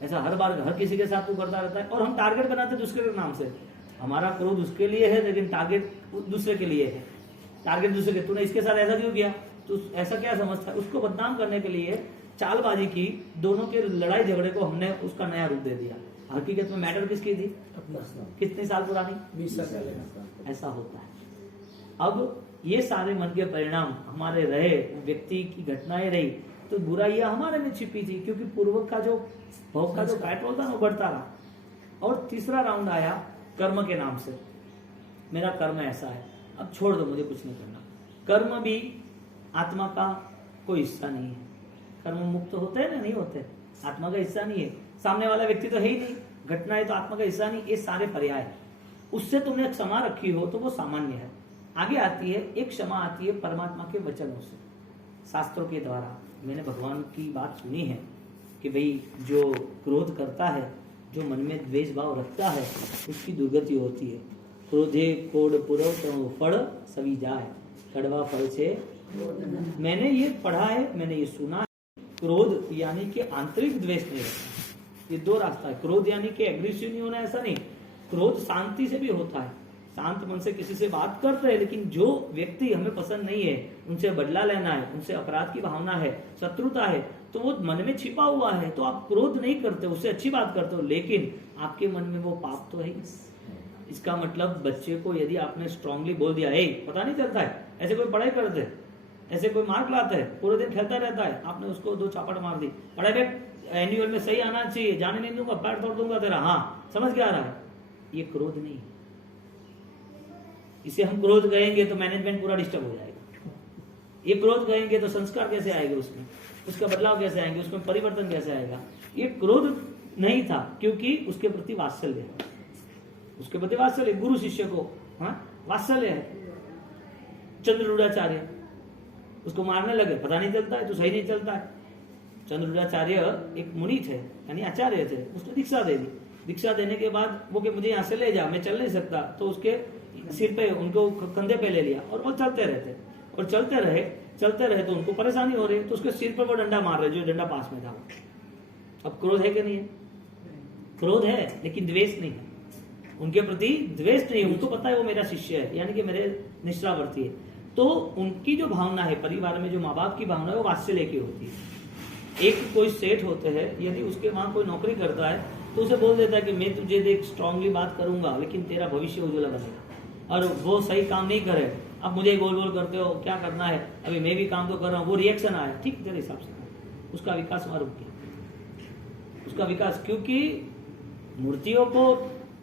ऐसा हर बार हर किसी के साथ वो करता रहता है, और हम टारगेट बनाते दूसरे के नाम से। हमारा क्रोध उसके लिए है, लेकिन टारगेट दूसरे के लिए है। टारगेट दूसरे के, तूने इसके साथ ऐसा क्यों किया, तू ऐसा क्या समझता है? उसको बदनाम करने के लिए चालबाजी की, दोनों के लड़ाई झगड़े को हमने उसका नया रूप दे दिया। हकीकत में मैटर किसकी थी? कितने साल पुरानी? 20 साल पहले। ऐसा होता है। अब ये सारे मन के परिणाम हमारे रहे, व्यक्ति की घटनाएं रही, तो बुराइयां हमारे में छिपी थी, क्योंकि पूर्व का जो भोग का जो पेट्रोल था वो बढ़ता रहा। और तीसरा राउंड आया कर्म के नाम से, मेरा कर्म ऐसा है, अब छोड़ दो, मुझे कुछ नहीं करना। कर्म भी आत्मा का कोई हिस्सा नहीं है। कर्म मुक्त होते हैं ना, नहीं होते, आत्मा का हिस्सा नहीं है। सामने वाला व्यक्ति तो है ही नहीं, घटनाएं तो आत्मा का हिस्सा नहीं, ये सारे पर्याय है। उससे तुमने क्षमा रखी हो तो वो सामान्य है। आगे आती है एक क्षमा, आती है परमात्मा के वचनों से, शास्त्रों के द्वारा। मैंने भगवान की बात सुनी है कि भाई जो क्रोध करता है, जो मन में द्वेष भाव रखता है, उसकी दुर्गति होती है। क्रोधे कोड पुरव तमो फल सभी जाए, कड़वा फल से। मैंने ये पढ़ा है, मैंने ये सुना है। क्रोध यानी कि आंतरिक द्वेष नहीं रखना, ये 2 रास्ता है। क्रोध यानी कि एग्रेसिव नहीं होना, ऐसा नहीं। क्रोध शांति से भी होता है, शांत मन से किसी से बात करते हैं, लेकिन जो व्यक्ति हमें पसंद नहीं है, उनसे बदला लेना है, उनसे अपराध की भावना है, शत्रुता है, तो वो मन में छिपा हुआ है, तो आप क्रोध नहीं करते, उससे अच्छी बात करते हो, लेकिन आपके मन में वो पाप तो है। इसका मतलब बच्चे को यदि आपने स्ट्रांगली बोल दिया, ए पता नहीं चलता है, ऐसे कोई पढ़ाई करते है, ऐसे कोई मार्क लाता है, पूरे दिन खेलता रहता है, आपने उसको 2 चापट मार दी, पढ़ाई में एनुअल में सही आना चाहिए, जाने नहीं दूंगा, पैर तोड़ दूंगा तेरा, हाँ समझ के आ रहा है, ये क्रोध नहीं है। इसे हम क्रोध कहेंगे तो मैनेजमेंट पूरा डिस्टर्ब हो जाएगा। ये क्रोध कहेंगे तो संस्कार कैसे आएंगे उसमें, उसका बदलाव कैसे आएंगे, उसमें परिवर्तन कैसे आएगा? ये क्रोध नहीं था, क्योंकि उसके प्रति वात्सल्य है, उसके प्रति वात्सल्य, गुरु शिष्य को वात्सल्य है। चंद्ररूढ़ाचार्य उसको मारने लगे, पता नहीं चलता है, तो सही नहीं चलता है। चंद्ररूढ़ाचार्य एक मुनि थे, यानी आचार्य थे, उसने दीक्षा दे दी। दीक्षा देने के बाद वो कि मुझे यहाँ से ले जा, मैं चल नहीं सकता, तो उसके सिर पे, उनको कंधे पे ले लिया, और वो चलते रहते, और चलते रहे तो उनको परेशानी हो रही, तो उसके सिर पर वो डंडा मार रहे, जो डंडा पास में था। अब क्रोध है कि नहीं है? क्रोध है, लेकिन द्वेष नहीं है, उनके प्रति द्वेष नहीं है। उनको पता है वो मेरा शिष्य है, यानी कि मेरे निष्ठावर्ती है, तो उनकी जो भावना है, परिवार में जो माँ बाप की भावना है, वो वात्सल्य की होती है। एक कोई सेठ होते हैं, यदि उसके वहां कोई नौकरी करता है, तो उसे बोल देता है कि मैं तुझे देख स्ट्रांगली बात करूंगा, लेकिन तेरा भविष्य उज्ज्वल बनेगा, और वो सही काम नहीं करे, अब मुझे बोल करते हो, क्या करना है, अभी मैं भी काम तो कर रहा हूँ, वो रिएक्शन आया, ठीक तेरे हिसाब से, उसका विकास वहां रुक गया, उसका विकास। क्योंकि मूर्तियों को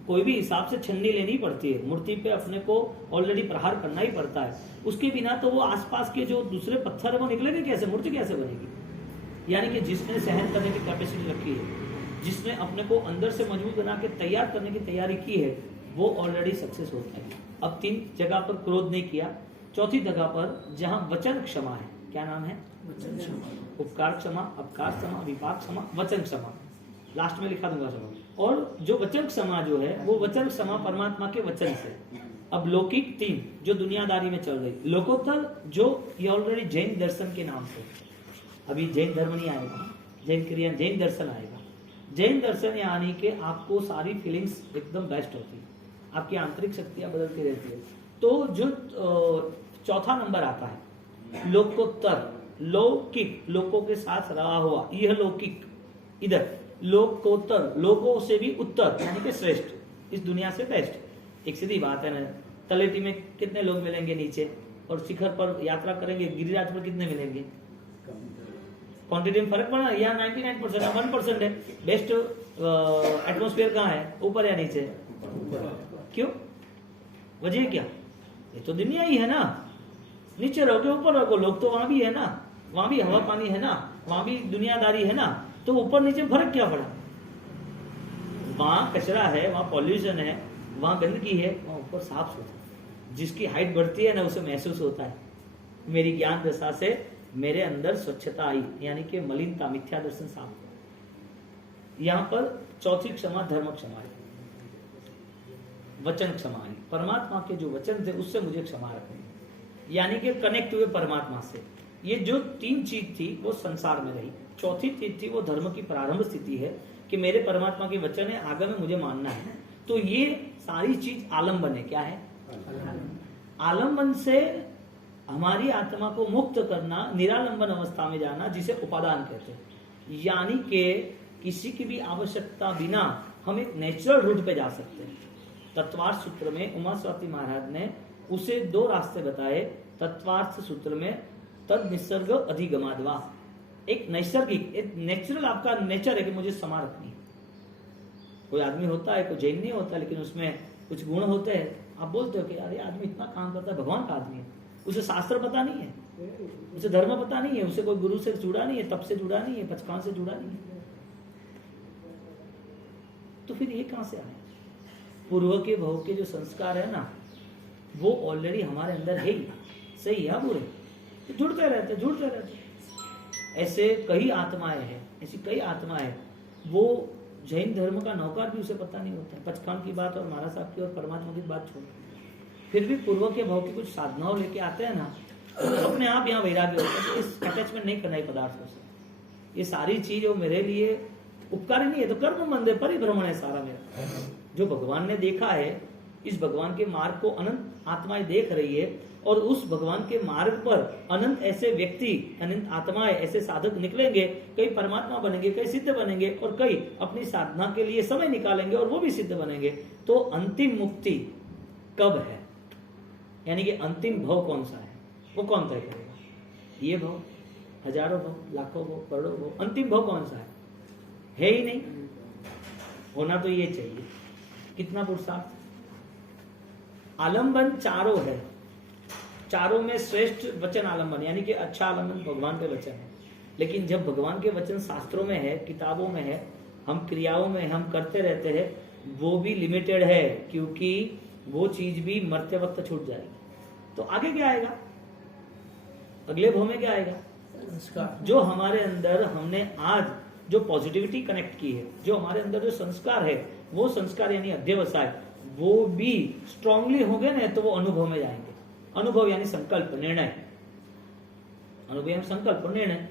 कोई भी हिसाब से छन्नी लेनी पड़ती है, मूर्ति पे अपने को ऑलरेडी प्रहार करना ही पड़ता है, उसके बिना तो वो आसपास के जो दूसरे पत्थर है वो निकलेंगे कैसे, मूर्ति कैसे बनेगी? यानी कि जिसने सहन करने की कैपेसिटी रखी है, जिसने अपने को अंदर से मजबूत बना के तैयार करने की तैयारी की है, वो ऑलरेडी सक्सेस होता है। अब 3 जगह पर क्रोध नहीं किया, 4थी जगह पर जहां वचन क्षमा है, क्या नाम है? उपकार क्षमा, अपकार क्षमा, विपाक क्षमा, वचन क्षमा। लास्ट में लिखा दूंगा सब। और जो वचन क्षमा जो है वो वचन क्षमा परमात्मा के वचन से। अब लौकिक 3 जो दुनियादारी में चल रही, लोकोत्तर जो ये ऑलरेडी जैन दर्शन के नाम से, अभी जैन धर्म नहीं आएगा, जैन क्रिया जैन दर्शन आएगा। जैन दर्शन यानी कि आपको सारी फीलिंग्स एकदम बेस्ट होती है, आपकी आंतरिक शक्तियां बदलती रहती है। तो जो चौथा नंबर आता है लोकोत्तर, लौकिक, लोकों के साथ रहा हुआ, यह लौकिक, इधर लोकोत्तर, लोगों से भी उत्तर यानी कि श्रेष्ठ, इस दुनिया से बेस्ट। एक सीधी बात है ना, तलेटी में कितने लोग मिलेंगे नीचे, और शिखर पर यात्रा करेंगे गिरिराज पर कितने मिलेंगे? क्वांटिटी में फर्क पड़ा, यहाँ 99% है, 1% है। बेस्ट एटमोस्फेयर कहाँ है, ऊपर या नीचे? क्यों? वजह क्या? ये तो दुनिया ही है ना, नीचे रहोगे ऊपर रहोगे, लोग तो वहां भी है ना, वहां भी हवा पानी है ना, वहां भी दुनियादारी है ना, तो ऊपर नीचे फर्क क्या पड़ा? वहां कचरा है, वहां पॉल्यूशन है, वहां गंदगी है, वहां ऊपर साफ सुथरा। जिसकी हाइट बढ़ती है ना उसे महसूस होता है मेरी ज्ञान दशा से मेरे अंदर स्वच्छता आई, यानी कि मलिनता, मिथ्या दर्शन साफ हुआ। यहाँ पर चौथी क्षमा धर्म क्षमा है, वचन क्षमा है। परमात्मा के जो वचन थे उससे मुझे क्षमा रखनी, यानी कि कनेक्ट हुए परमात्मा से। ये जो 3 चीज थी वो संसार में रही। चौथी चीज थी वो धर्म की प्रारंभ स्थिति है कि मेरे परमात्मा के वचन है, आगे में मुझे मानना है। तो ये सारी चीज आलम्बन है। क्या है? आलम्बन से हमारी आत्मा को मुक्त करना, निरालंबन अवस्था में जाना, जिसे उपादान कहते हैं। यानी कि किसी की भी आवश्यकता बिना हम एक नेचुरल रूट पे जा सकते हैं। तत्वार्थ सूत्र में उमा स्वाति महाराज ने उसे 2 रास्ते बताए। तत्वार्थ सूत्र में तद निसर्ग अधिगमाद्वा, एक नैसर्गिक, एक नेचुरल, आपका नेचर है कि मुझे समा रखनी। कोई आदमी होता है, कोई जैन नहीं होता, लेकिन उसमें कुछ गुण होते हैं। आप बोलते हो कि यार ये आदमी इतना काम करता है, भगवान का आदमी है, उसे शास्त्र पता नहीं है, उसे धर्म पता नहीं है, उसे कोई गुरु से जुड़ा नहीं है, तप से जुड़ा नहीं है, पचकान से जुड़ा नहीं है, तो फिर ये कहां से आए? पूर्व के भव के जो संस्कार है ना, वो ऑलरेडी हमारे अंदर है ही। सही है बुरे, तो जुड़ते रहते। ऐसे कई आत्माएं हैं, ऐसी कई आत्माएं, वो जैन धर्म का नौकर भी उसे पता नहीं होता है। पचकान की बात और महाराज साहब की और परमात्मा की बात छोड़, फिर भी पूर्व के भाव की कुछ साधनाओं लेके आते हैं ना, तो अपने आप यहाँ वैराग्य होता है। इस अटैचमेंट नहीं करना है पदार्थों से। ये सारी चीज वो मेरे लिए उपकारी नहीं है, तो कर्म बंद है, परिभ्रमण है सारा मेरा। जो भगवान ने देखा है, इस भगवान के मार्ग को अनंत आत्माएं देख रही है, और उस भगवान के मार्ग पर अनंत ऐसे व्यक्ति, अनंत आत्माएं, ऐसे साधक निकलेंगे। कई परमात्मा बनेंगे, कई सिद्ध बनेंगे, और कई अपनी साधना के लिए समय निकालेंगे और वो भी सिद्ध बनेंगे। तो अंतिम मुक्ति कब है, यानी कि अंतिम भव कौन सा है, वो कौन तय करेगा? ये भव, हजारों भव, लाखों भव, करोड़ों भव, अंतिम भव कौन सा है ही नहीं। होना तो ये चाहिए। कितना पुरुषार्थ। आलंबन चारों है, चारों में श्रेष्ठ वचन आलंबन, यानी कि अच्छा आलंबन भगवान के वचन है। लेकिन जब भगवान के वचन शास्त्रों में है, किताबों में है, हम क्रियाओं में हम करते रहते हैं, वो भी लिमिटेड है, क्योंकि वो चीज भी मरते वक्त छूट जाएगी। तो आगे क्या आएगा? अगले भव में क्या आएगा? जो हमारे अंदर हमने आज जो पॉजिटिविटी कनेक्ट की है, जो हमारे अंदर जो संस्कार है, वो संस्कार यानी अध्यवसाय, वो भी स्ट्रांगली हो गए ना, तो वो अनुभव में जाएंगे। अनुभव यानी संकल्प, निर्णय। अनुभव यानी संकल्प और निर्णय।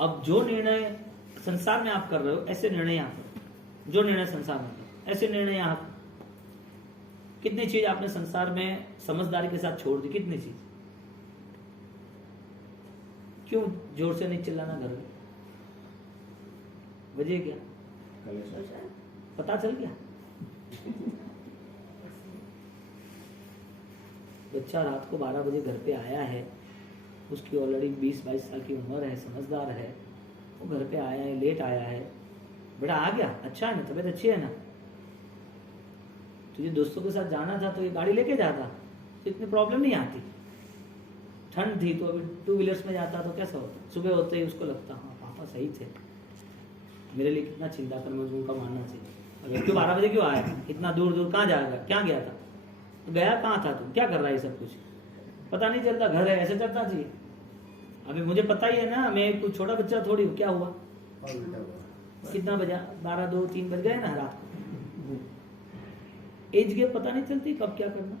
अब जो निर्णय संसार में आप कर रहे हो, ऐसे निर्णय यहाँ करो। जो निर्णय संसार में करो, ऐसे निर्णय यहाँ करो। कितनी चीज आपने संसार में समझदारी के साथ छोड़ दी, कितनी चीज। क्यों जोर से नहीं चिल्लाना घर में? वजह क्या? पता चल गया? बच्चा रात को 12 बजे घर पे आया है, उसकी ऑलरेडी 20-22 साल की उम्र है, समझदार है, वो घर पे आया है, लेट आया है, बेटा आ गया, अच्छा है ना, तबीयत अच्छी है ना, तुझे दोस्तों के साथ जाना था तो ये गाड़ी लेके जाता तो इतनी प्रॉब्लम नहीं आती। ठंड थी तो अभी 2 व्हीलर्स में जाता तो कैसा होता? सुबह होते ही उसको लगता हाँ पापा सही थे, मेरे लिए कितना चिंता कर, मुझे उनका मानना चाहिए। अगर क्यों 12 बजे क्यों आया, इतना दूर दूर कहाँ जाएगा, क्या गया था, तो गया कहाँ था, तुम क्या कर रहा है, सब कुछ पता नहीं चलता, घर है ऐसे करता चाहिए। अभी मुझे पता ही है ना, मैं कुछ छोटा बच्चा थोड़ी हूँ, क्या हुआ कितना बजा? 12, 2, 3 बज गए ना रात को। एज गैप पता नहीं चलती कब क्या करना।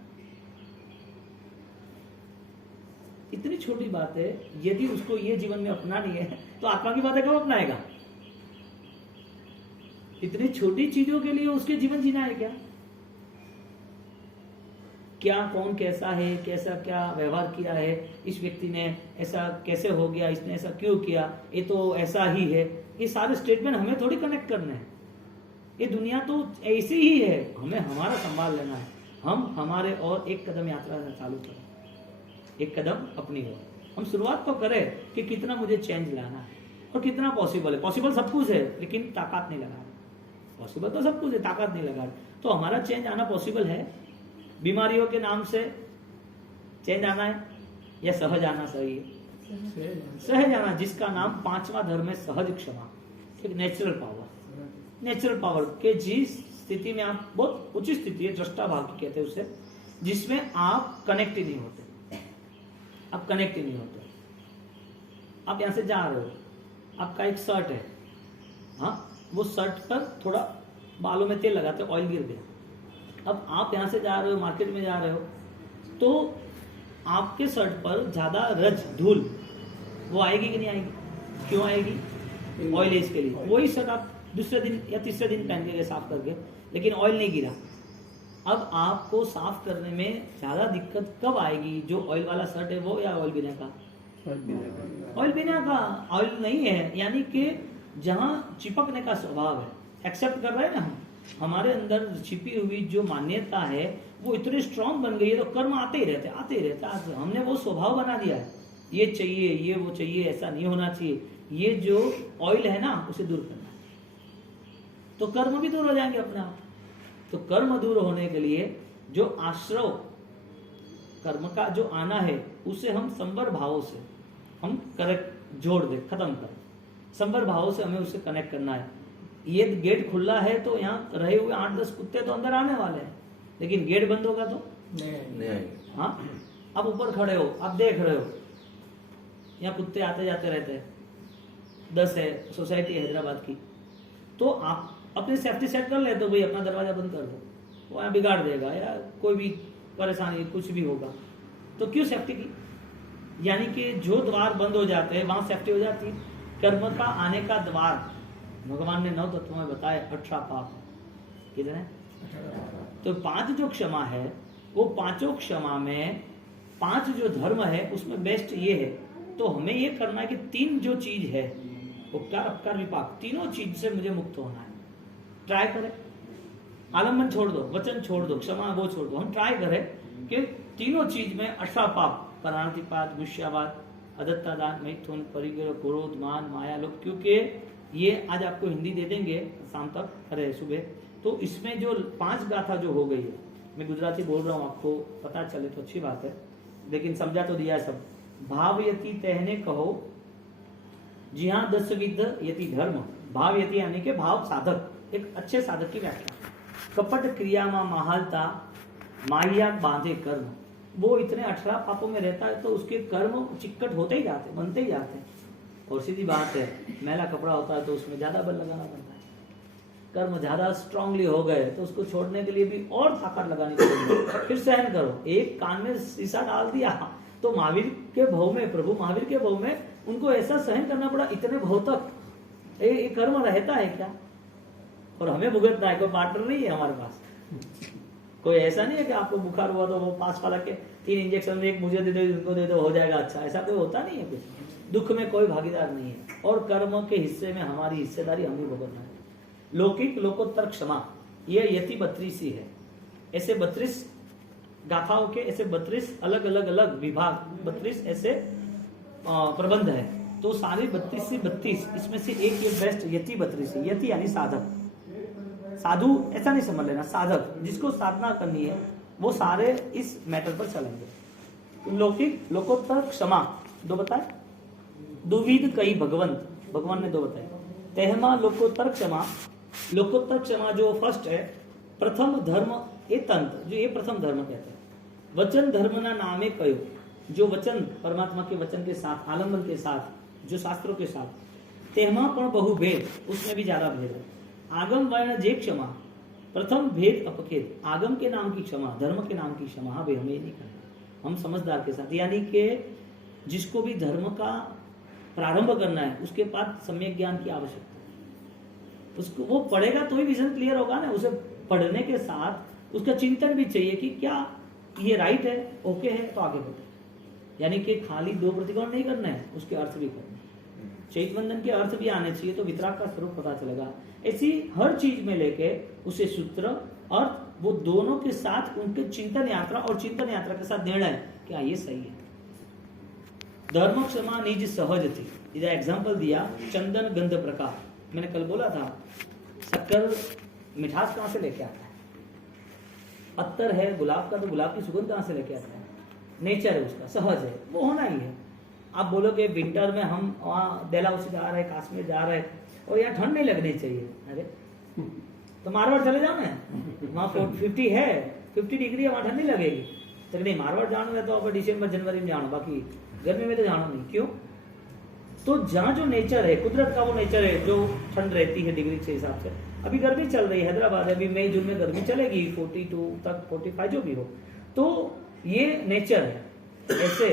इतनी छोटी बात है, यदि उसको ये जीवन में अपनानी है तो आत्मा की बातें कब अपनाएगा? इतनी छोटी चीजों के लिए उसके जीवन जीना है क्या? क्या कौन कैसा है, कैसा क्या व्यवहार किया है, इस व्यक्ति ने ऐसा कैसे हो गया, इसने ऐसा क्यों किया, ये तो ऐसा ही है, ये सारे स्टेटमेंट हमें थोड़ी कनेक्ट करने हैं। ये दुनिया तो ऐसी ही है, हमें हमारा संभाल लेना है। हम हमारे और एक कदम यात्रा चालू करें, एक कदम अपनी ओर हम शुरुआत तो करें कि कितना मुझे चेंज लाना है और कितना पॉसिबल है। पॉसिबल सब कुछ है लेकिन ताकत नहीं लगा रहे। पॉसिबल तो सब कुछ है, ताकत नहीं लगा रहे। तो हमारा चेंज आना पॉसिबल है? बीमारियों के नाम से चेंज आना है या सहज आना सही है? सहज आना, जिसका नाम 5वां धर्म है सहज क्षमा, एक नेचुरल पावर। नेचुरल पावर के जिस स्थिति में आप, बहुत उच्च स्थिति है, दृष्टा भाव की कहते हैं उसे, जिसमें आप कनेक्ट ही नहीं होते। आप कनेक्ट ही नहीं होते। आप यहां से जा रहे हो, आपका एक शर्ट है, हाँ, वो शर्ट पर थोड़ा बालों में तेल लगाते, ऑयल गिर गया। अब आप यहां से जा रहे हो, मार्केट में जा रहे हो, तो आपके शर्ट पर ज्यादा रज धूल वो आएगी कि नहीं आएगी? क्यों आएगी? ऑयल है इसके लिए। वही शर्ट आप दूसरे दिन या तीसरे दिन पहन के साफ करके, लेकिन ऑयल नहीं गिरा। अब आपको साफ करने में ज्यादा दिक्कत कब आएगी? जो ऑयल वाला शर्ट है वो या ऑयल बिना का? ऑयल बिना का। ऑयल नहीं है, यानी कि जहां चिपकने का स्वभाव है, एक्सेप्ट कर रहे हैं ना हम, हमारे अंदर छिपी हुई जो मान्यता है वो इतनी स्ट्रांग बन गई है, तो कर्म आते ही रहते, आते ही रहते। हमने वो स्वभाव बना दिया है, ये चाहिए, ये वो चाहिए, ऐसा नहीं होना चाहिए। ये जो ऑयल है ना, उसे दूर करना है, तो कर्म भी दूर हो जाएंगे अपने आप। तो कर्म दूर होने के लिए जो आश्रव कर्म का जो आना है, उसे हम संबर भावों से हम करेक्ट जोड़ दे, खत्म कर। संबर भावों से हमें उसे कनेक्ट करना है। ये गेट खुला है तो यहाँ रहे हुए 8-10 कुत्ते तो अंदर आने वाले हैं, लेकिन गेट बंद होगा तो नहीं। हाँ, आप ऊपर खड़े हो, आप देख रहे हो यहाँ कुत्ते आते जाते रहते हैं, 10 है, सोसाइटी हैदराबाद की, तो आप अपनी सेफ्टी सेट कर लेते हो, भाई अपना दरवाजा बंद कर दो, वो यहाँ बिगाड़ देगा या कोई भी परेशानी कुछ भी होगा, तो क्यों सेफ्टी की? यानी कि जो द्वार बंद हो जाते हैं वहां सेफ्टी हो जाती है। कर्म का आने का द्वार भगवान ने 9 तत्वों में बताया, 18 पाप कितने? तो 5 जो क्षमा है, वो 5 क्षमा में 5 जो धर्म है उसमें बेस्ट ये है। तो हमें ये करना है कि 3 जो चीज है, उपकार अपकार विपाक, तीनों चीज से मुझे मुक्त होना है। ट्राई करें, आलम्बन छोड़ दो, वचन छोड़ दो, क्षमा वो छोड़ दो। हम ट्राई करें कि तीनों चीज में 18 पाप, प्राणातिपात, मुष्यावाद, अदत्ता दान, मैथुन, परिग्रह, क्रोध, मान, माया लोभ, क्योंकि ये आज आपको हिंदी दे देंगे शाम तक, अरे सुबह, तो इसमें जो 5 गाथा जो हो गई है, मैं गुजराती बोल रहा हूँ, आपको पता चले तो अच्छी बात है, लेकिन समझा तो दिया है सब। भाव यति तहने कहो, जी हाँ 10 विध यति धर्म। भाव यति यानी के भाव साधक, एक अच्छे साधक की व्याख्या। कपट क्रिया मा महालता, माया बांधे कर्म। वो इतने 18 पापों में रहता है तो उसके कर्म चिक्कट होते ही जाते, बनते ही जाते हैं। और सीधी बात है, मैला कपड़ा होता है तो उसमें ज्यादा बल लगाना पड़ता है। कर्म ज्यादा स्ट्रांगली हो गए तो उसको छोड़ने के लिए भी और ताकत लगानी पड़ेगी। फिर सहन करो। एक कान में शीशा डाल दिया तो महावीर के भव में, प्रभु महावीर के भव में उनको ऐसा सहन करना पड़ा, इतने भव तक ये कर्म रहता है क्या? और हमें भुगतना है, कोई पार्टनर नहीं है हमारे पास। कोई ऐसा नहीं है कि आपको बुखार हुआ तो वो पास वाला के 3 इंजेक्शन, एक मुझे दे दो, उनको दे दो, हो जाएगा अच्छा, ऐसा कोई होता नहीं है। कुछ दुख में कोई भागीदार नहीं है, और कर्म के हिस्से में हमारी हिस्सेदारी हमें भुगतना है। लौकिक लोकोत्तर क्षमा, ये यति 32 ही है। ऐसे 32 गाथाओं के ऐसे 32 अलग अलग अलग विभाग, 32 ऐसे प्रबंध है। तो सारे 32 से 32, इसमें से एक ये बेस्ट यति 32 है। यति यानी साधक, साधु ऐसा नहीं समझ लेना, साधक जिसको साधना करनी है वो सारे इस मैटर पर चलेंगे। लौकिक लोकोत्तर क्षमा 2 बताए, दुविध कई भगवंत, भगवान ने 2 बताए। तेहमा लोकोत्तर क्षमा, लोकोत्तर क्षमा जो फर्स्ट है, प्रथम धर्म ये तंत्र, जो ये प्रथम धर्म कहते हैं। वचन धर्म ना नामे कयो, जो वचन परमात्मा के वचन के साथ, आलम्बन के साथ, जो शास्त्रों के साथ, तेमा पण बहु भेद, उसमें भी ज्यादा भेद है। आगम वर्ण जे क्षमा, प्रथम भेद अपखेद। आगम के नाम की क्षमा, धर्म के नाम की क्षमा, हाँ भाई हमें नहीं करना, हम समझदार के साथ, यानी कि जिसको भी धर्म का प्रारंभ करना है उसके पास सम्यक ज्ञान की आवश्यकता है। उसको वो पढ़ेगा तो ही विजन क्लियर होगा ना। उसे पढ़ने के साथ उसका चिंतन भी चाहिए कि क्या ये राइट है, ओके है, तो आगे बढ़े। यानी कि खाली दो प्रतिकोण नहीं करना है, उसके अर्थ भी करना है। चैतवंदन के अर्थ भी आने चाहिए, तो वितराग का स्वरूप पता चलेगा। ऐसी हर चीज में लेके उसे सूत्र अर्थ, वो दोनों के साथ उनके चिंतन यात्रा, और चिंतन यात्रा के साथ निर्णय क्या ये सही है। धर्म क्षमा निज सहज थी। इधर एग्जाम्पल दिया चंदन गंध प्रकार। मैंने कल बोला था शक्कर मिठास कहां से लेके आता है, अत्तर है गुलाब का, तो गुलाब की सुगंध कहां से लेके आता है, नेचर है उसका, सहज है, वो होना ही है। आप बोलोगे विंटर में हम वहाँ डेलहाउसी जा रहे हैं, कश्मीर जा रहे हैं और यहाँ ठंड नहीं लगनी चाहिए, अरे तो मारवाड़ चले जाओ ना, वहाँ 50 है, 50 डिग्री है, वहाँ ठंड नहीं लगेगी। तो नहीं मारवाड़ जाना है तो आप दिसंबर जनवरी में जानो, बाकी गर्मी में तो जानो नहीं। क्यों? तो जहाँ जो नेचर है, कुदरत का वो नेचर है जो ठंड रहती है डिग्री के हिसाब से। अभी गर्मी चल रही है हैदराबाद है, अभी मई जून में गर्मी चलेगी 42 तक, 45 जो भी हो, तो ये नेचर है। ऐसे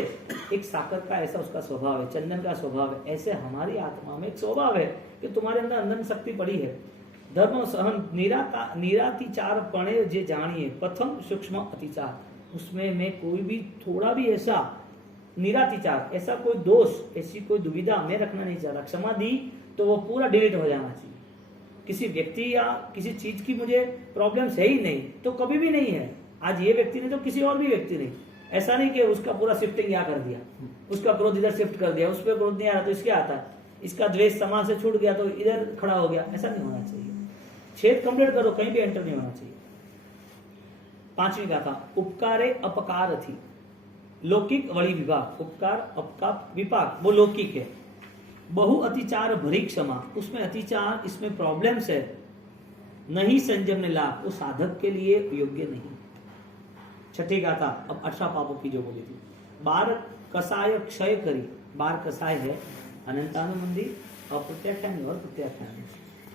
एक साकर का ऐसा उसका स्वभाव है, चंदन का स्वभाव है, ऐसे हमारी आत्मा में एक स्वभाव है कि तुम्हारे अंदर अंदर शक्ति पड़ी है। धर्म सहन निरातिचार पणे जे जानिए, प्रथम सूक्ष्म अतिचार। उसमें मैं कोई भी थोड़ा भी ऐसा निरातिचार, ऐसा कोई दोष, ऐसी कोई दुविधा मैं रखना नहीं चाहता। क्षमा दी तो वो पूरा डिलीट हो जाना चाहिए। किसी व्यक्ति या किसी चीज की मुझे प्रॉब्लम्स है ही नहीं तो कभी भी नहीं है। आज ये व्यक्ति नहीं तो किसी और भी व्यक्ति नहीं। ऐसा नहीं कि उसका पूरा शिफ्टिंग यहाँ कर दिया, उसका क्रोध इधर शिफ्ट कर दिया, उस पर क्रोध नहीं आ रहा तो इसके आता है, इसका द्वेष समाज से छूट गया तो इधर खड़ा हो गया, ऐसा नहीं होना चाहिए। छेद कंप्लीट करो, कहीं भी एंटर नहीं होना चाहिए। पांचवी गाथा उपकारे अपकार थी। लौकिक वड़ी विभाग, उपकार अपकार विपाक वो लौकिक है। बहु अतिचार भरी क्षमा, उसमें अतिचार, इसमें प्रॉब्लम्स है। नहीं संयम ने लाभ, वो साधक के लिए योग्य नहीं। छठी गाथा अब 18 पापों की जो बोली थी। बार कसाय क्षय करी, बार कसाय है अनंतानुमंदी अप्रत्याख्यान और प्रत्याख्यान,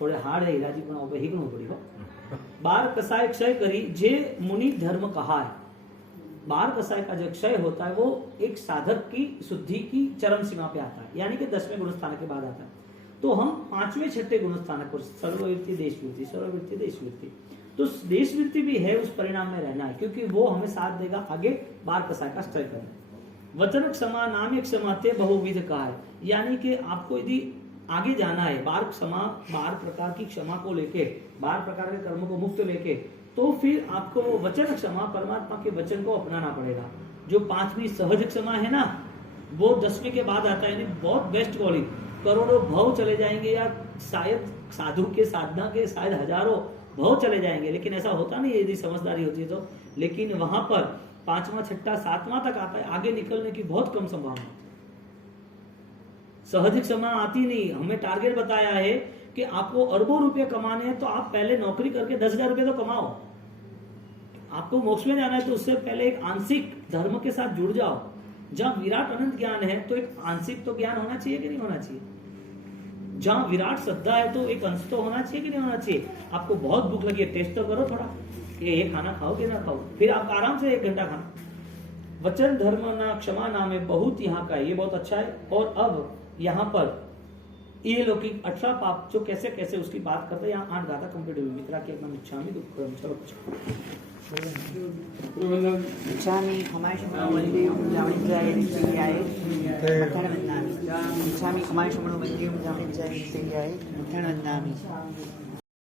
थोड़े हार्ड है इलाजी पण हिकणो पड़ी हो। बार कसाय क्षय करी जे मुनि धर्म कहा है। बार कसाय का जो क्षय होता है वो एक साधक की शुद्धि की चरम सीमा पे आता है, यानी कि 10वें गुणस्थान के बाद आता है। तो हम 5वें 6ठे गुणस्थान पर सर्ववृत्ति देशवृत्ति, सर्ववृत्ति देशवृत्ति, तो देशवृत्ति भी है उस परिणाम में रहना है, क्योंकि वो हमें साथ देगा आगे बार कसाय का क्षय करना। वचन क्षमा नाम क्षमा ते बहुविध का है, यानी कि आपको यदि आगे जाना है बार क्षमा, बार प्रकार की क्षमा को लेके, बार प्रकार के कर्मों को मुक्त लेके, तो फिर आपको वो वचन क्षमा, परमात्मा के वचन को अपनाना पड़ेगा। जो 5वीं सहज क्षमा है ना, वो 10वें के बाद आता है, यानी बहुत बेस्ट क्वालिटी। करोड़ों भव चले जाएंगे या शायद साधु के साधना के शायद हजारों भव चले जाएंगे, लेकिन ऐसा होता नहीं है यदि समझदारी होती है तो। लेकिन वहां पर 5वां 6ठा 7वां तक आता है, आगे निकलने की बहुत कम संभावना है। सहज क्षमा आती नहीं। हमें टारगेट बताया है कि आपको अरबों रुपए कमाने हैं तो आप पहले नौकरी करके 10,000 रुपए तो कमाओ। आपको मोक्ष में जाना है तो उससे पहले एक आंशिक धर्म के साथ जुड़ जाओ। जहां विराट अनंत ज्ञान है तो एक आंशिक तो ज्ञान होना चाहिए कि नहीं होना चाहिए। जहां विराट श्रद्धा है तो एक अंश तो होना चाहिए कि नहीं होना चाहिए। आपको बहुत भूख लगी है, टेस्ट तो करो थोड़ा कि ये खाना खाओ कि ना खाओ, फिर आप आराम से 1 घंटा खाना। वचन धर्म ना क्षमा नाम है, बहुत यहाँ का है, ये बहुत अच्छा है। और अब यहाँ पर ये लौकिक 18 पाप जो कैसे कैसे उसकी बात करते हैं, यहाँ 8 गाथा कंप्लीट हुई। मित्रा की अपना इच्छामी दुःखम, चलो कुछ इच्छामि खमायशमनो वन्देयं जामिन्द्राय नित्ययाय मठ्ठन वन्दामि। इच्छामि खमायशमनो वन्देयं जामिन्द्राय नित्ययाय मठ्ठन वन्दामि।